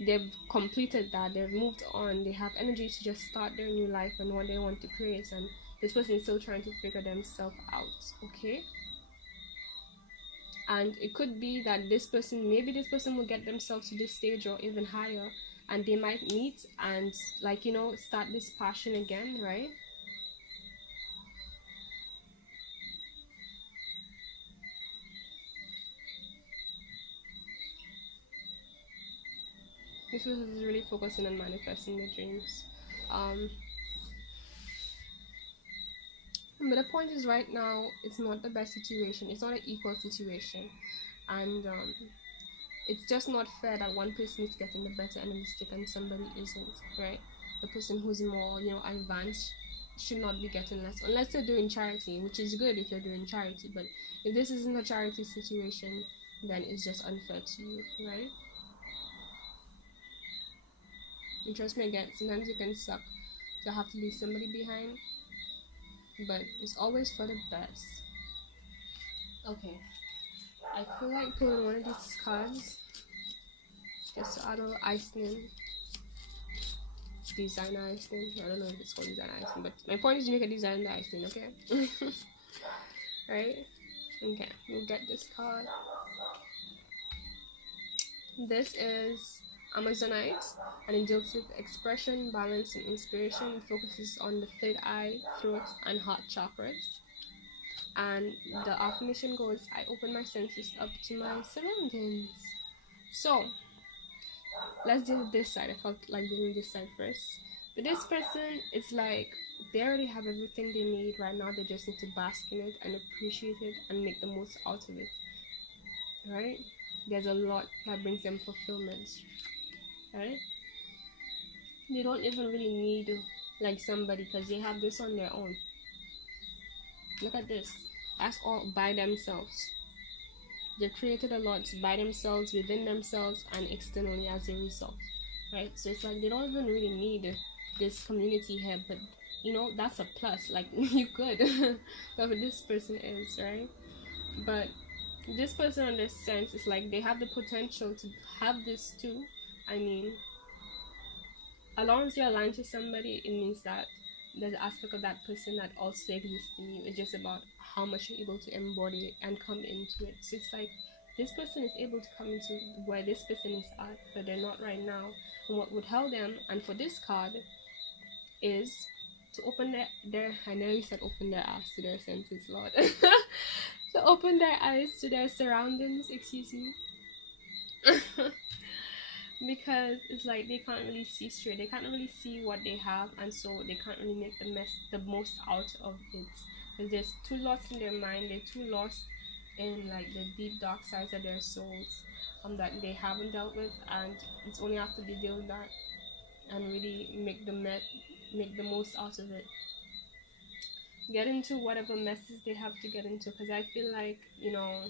they've completed that, they've moved on, they have energy to just start their new life and what they want to create, and this person is still trying to figure themselves out. Okay, and it could be that this person, maybe this person will get themselves to this stage or even higher, and they might meet and, like, you know, start this passion again, right? This person is really focusing on manifesting their dreams. um but the point is, right now it's not the best situation, it's not an equal situation, and it's just not fair that one person is getting the better end of the stick and somebody isn't, right? The person who's more, you know, advanced should not be getting less, unless they're doing charity, which is good if you're doing charity. But if this isn't a charity situation, then it's just unfair to you, right? And trust me, again, sometimes it can suck to have to leave somebody behind, but it's always for the best. Okay, I feel like pulling one of these cards just to add a little icing, designer icing. I don't know if it's called designer icing, but my point is to make a designer icing, okay? Right? Okay, we'll get this card. This is Amazonite, and it deals with expression, balance, and inspiration. It focuses on the third eye, throat, and heart chakras. And the affirmation goes, I open my senses up to my surroundings. So, let's deal with this side. I felt like dealing with this side first. But this person, it's like they already have everything they need right now. They just need to bask in it and appreciate it and make the most out of it. Right? There's a lot that brings them fulfillment. Right? They don't even really need like somebody, because they have this on their own. Look at this. That's all by themselves. They created a lot by themselves, within themselves, and externally as a result. Right? So it's like they don't even really need this community here, but you know, that's a plus. Like, you could. Whoever this person is, right? But this person in this sense is like they have the potential to have this too. I mean, as long as you're aligned to somebody, it means that there's an aspect of that person that also exists in you. It's just about how much you're able to embody it and come into it. So it's like this person is able to come into where this person is at, but they're not right now. And what would help them, and for this card, is to open their I nearly said open their eyes to their senses, Lord. To open their eyes to their surroundings, excuse me. Because it's like they can't really see straight, they can't really see what they have, and so they can't really make the most out of it, because they're too lost in their mind, they're too lost in like the deep dark sides of their souls that they haven't dealt with, and it's only after they deal with that and really make the most out of it, get into whatever messes they have to get into. Because I feel like, you know,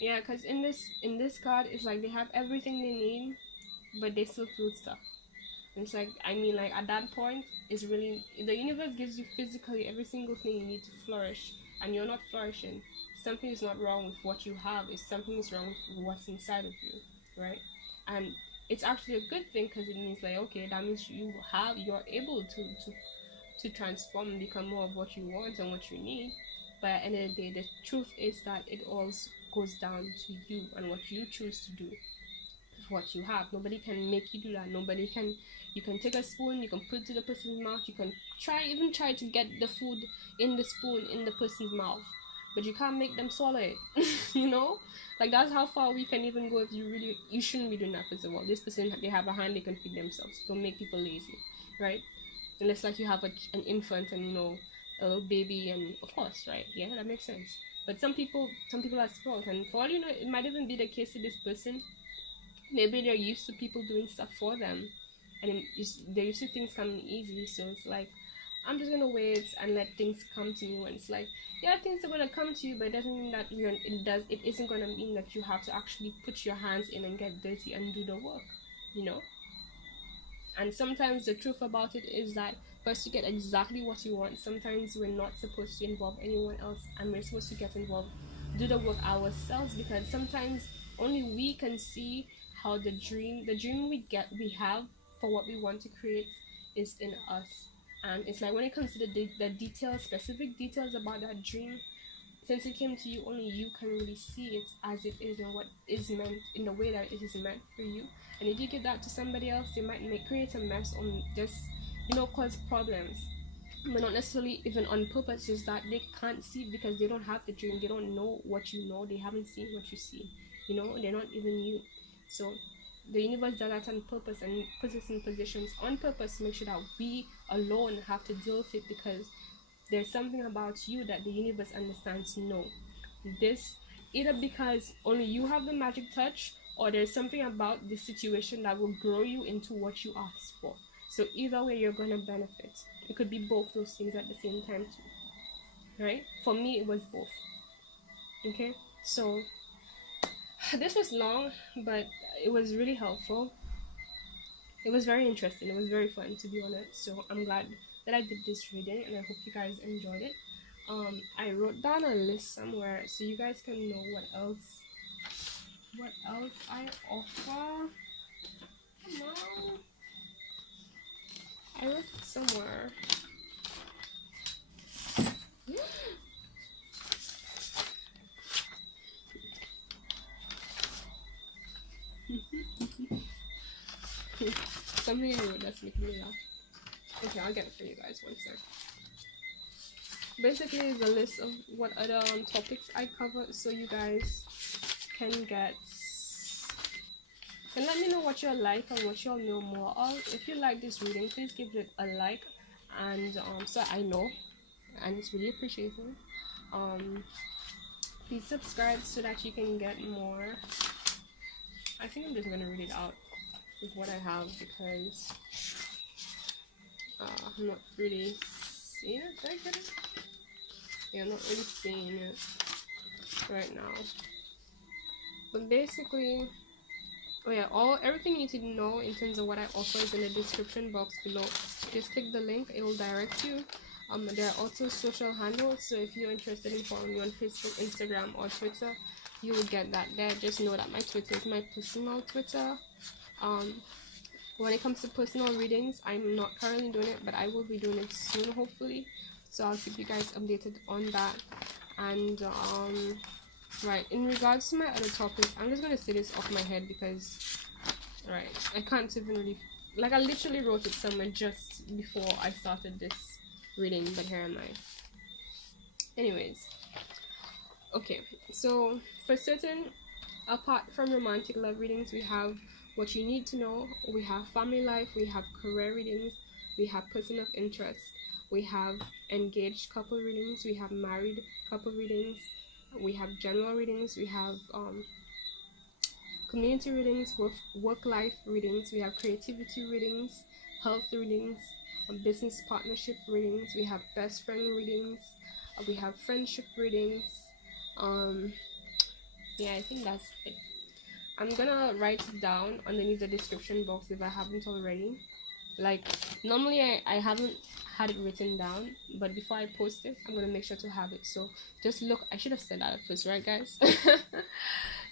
yeah, because in this card, it's like they have everything they need, but they still feel stuck. And it's like, I mean, like at that point, it's really, the universe gives you physically every single thing you need to flourish, and you're not flourishing. Something is not wrong with what you have. It's something is wrong with what's inside of you, right? And it's actually a good thing, because it means like, okay, that means you're able to transform and become more of what you want and what you need. But at the end of the day, the truth is that it all goes down to you and what you choose to do with what you have. Nobody can make you do that. Nobody can. You can take a spoon, you can put it to the person's mouth, you can try to get the food in the spoon in the person's mouth, but you can't make them swallow it. You know, like that's how far we can even go. If you shouldn't be doing that. First of all, this person, they have a hand, they can feed themselves. Don't make people lazy, right? Unless like you have an infant and, you know, a little baby, and of course, right? Yeah, that makes sense. But some people are spoiled, and for all you know, it might even be the case to this person. Maybe they're used to people doing stuff for them, and they're used to things coming easy. So it's like, I'm just gonna wait and let things come to me. And it's like, yeah, things are gonna come to you, but it doesn't mean that it isn't gonna mean that you have to actually put your hands in and get dirty and do the work, you know. And sometimes the truth about it is that for us to get exactly what we want, sometimes we're not supposed to involve anyone else, and we're supposed to get involved, do the work ourselves, because sometimes only we can see how the dream we have for what we want to create is in us. And it's like when it comes to the details, specific details about that dream, since it came to you, only you can really see it as it is and what is meant in the way that it is meant for you. And if you give that to somebody else, they might create a mess on just, cause problems. But not necessarily even on purpose, just that they can't see because they don't have the dream. They don't know what you know. They haven't seen what you see. They're not even you. So the universe does that on purpose and puts us in positions on purpose to make sure that we alone have to deal with it, because there's something about you that the universe understands. No, this either because only you have the magic touch, or there's something about the situation that will grow you into what you asked for. So either way, you're gonna benefit. It could be both those things at the same time too, right? For me, it was both. Okay, so this was long, but it was really helpful. It was very interesting. It was very fun, to be honest. So I'm glad that I did this reading, and I hope you guys enjoyed it. I wrote down a list somewhere so you guys can know what else I offer. Come on, I wrote it somewhere. Something in you that's making me laugh. Okay, I'll get it for you guys one sec. Basically, it's a list of what other topics I cover, so you guys can let me know what you like and what you'll know more of. If you like this reading, please give it a like, and so I know, and it's really appreciated. Please subscribe so that you can get more. I think I'm just gonna read it out with what I have, because I'm not really seeing it. Did I get it? Yeah, I'm not really seeing it right now. But basically, everything you need to know in terms of what I offer is in the description box below. Just click the link, it will direct you. There are also social handles, so if you're interested in following me on Facebook, Instagram, or Twitter, you will get that there. Just know that my Twitter is my personal Twitter. When it comes to personal readings, I'm not currently doing it, but I will be doing it soon, hopefully. So I'll keep you guys updated on that. And right, in regards to my other topics, I'm just gonna say this off my head because I can't even really, like, I literally wrote it somewhere just before I started this reading, but here am I. Anyways, okay, so for certain, apart from romantic love readings, we have what you need to know, we have family life, we have career readings, we have person of interest, we have engaged couple readings, we have married couple readings, we have general readings, we have community readings, work life readings, we have creativity readings, health readings, business partnership readings, we have best friend readings, we have friendship readings. Yeah, I think that's it. I'm gonna write it down underneath the description box if I haven't already. Like, normally I haven't had it written down, but before I post it, I'm gonna make sure to have it. So just look, I should have said that at first, right guys?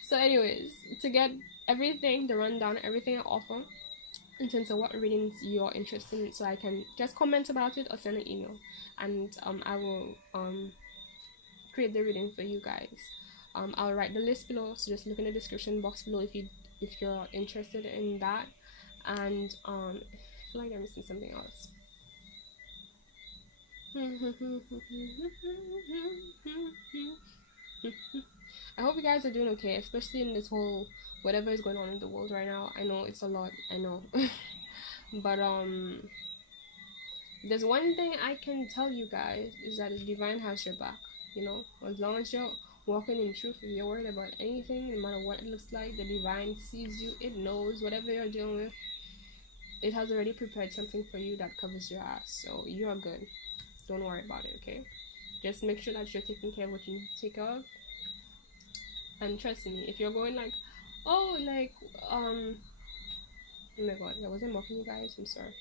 So anyways, to get everything, the rundown, everything I offer in terms of what readings you're interested in, so I can just comment about it or send an email, and I will create the reading for you guys. I'll write the list below, so just look in the description box below if you're interested in that. And I feel like I'm missing something else. I hope you guys are doing okay, especially in this whole whatever is going on in the world right now. I know it's a lot, I know. But there's one thing I can tell you guys, is that the divine has your back. As long as you're walking in truth, if you're worried about anything, no matter what it looks like, the divine sees you, it knows whatever you're dealing with. It has already prepared something for you that covers your ass, so you're good. Don't worry about it, okay? Just make sure that you're taking care of what you need to take care of. And trust me, if you're going like, oh my god, I wasn't mocking you guys, I'm sorry.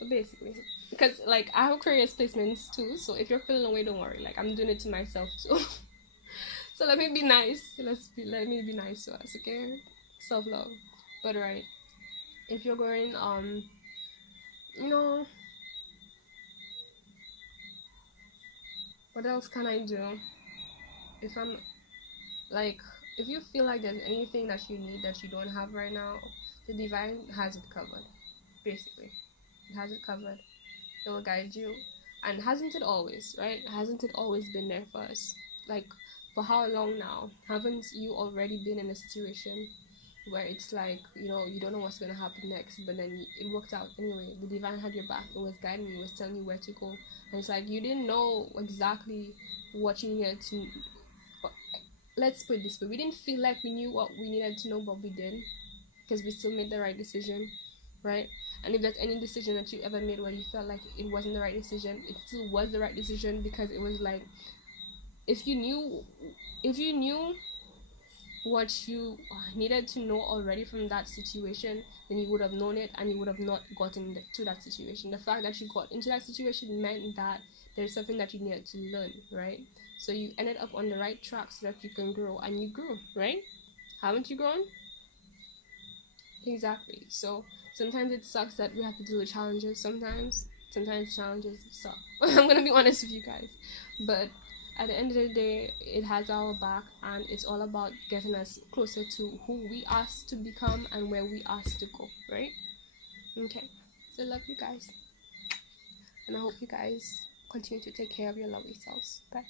But basically, because like I have Aquarius placements too, so if you're feeling away, don't worry. Like I'm doing it to myself too. So let me be nice. Let me be nice to us, okay? Self love. But right, if you're going you know, what else can I do? If I'm like, if you feel like there's anything that you need that you don't have right now, the divine has it covered. Basically, it has it covered. It will guide you. And hasn't it always, right? Hasn't it always been there for us? Like, for how long now? Haven't you already been in a situation where it's like, you don't know what's going to happen next, but then it worked out anyway? The divine had your back. It was guiding you. It was telling you where to go. And it's like, you didn't know exactly what you needed to. Let's put it this way. We didn't feel like we knew what we needed to know, but we did. Because we still made the right decision, right? And if there's any decision that you ever made where you felt like it wasn't the right decision, it still was the right decision, because it was like, if you knew what you needed to know already from that situation, then you would have known it and you would have not gotten to that situation. The fact that you got into that situation meant that there's something that you needed to learn, right? So you ended up on the right track so that you can grow, and you grew, right? Haven't you grown? Exactly. So sometimes it sucks that we have to deal with challenges. Sometimes challenges suck. I'm gonna be honest with you guys, but at the end of the day, it has our back, and it's all about getting us closer to who we asked to become and where we asked to go. Right? Okay. So love you guys, and I hope you guys continue to take care of your lovely selves. Bye.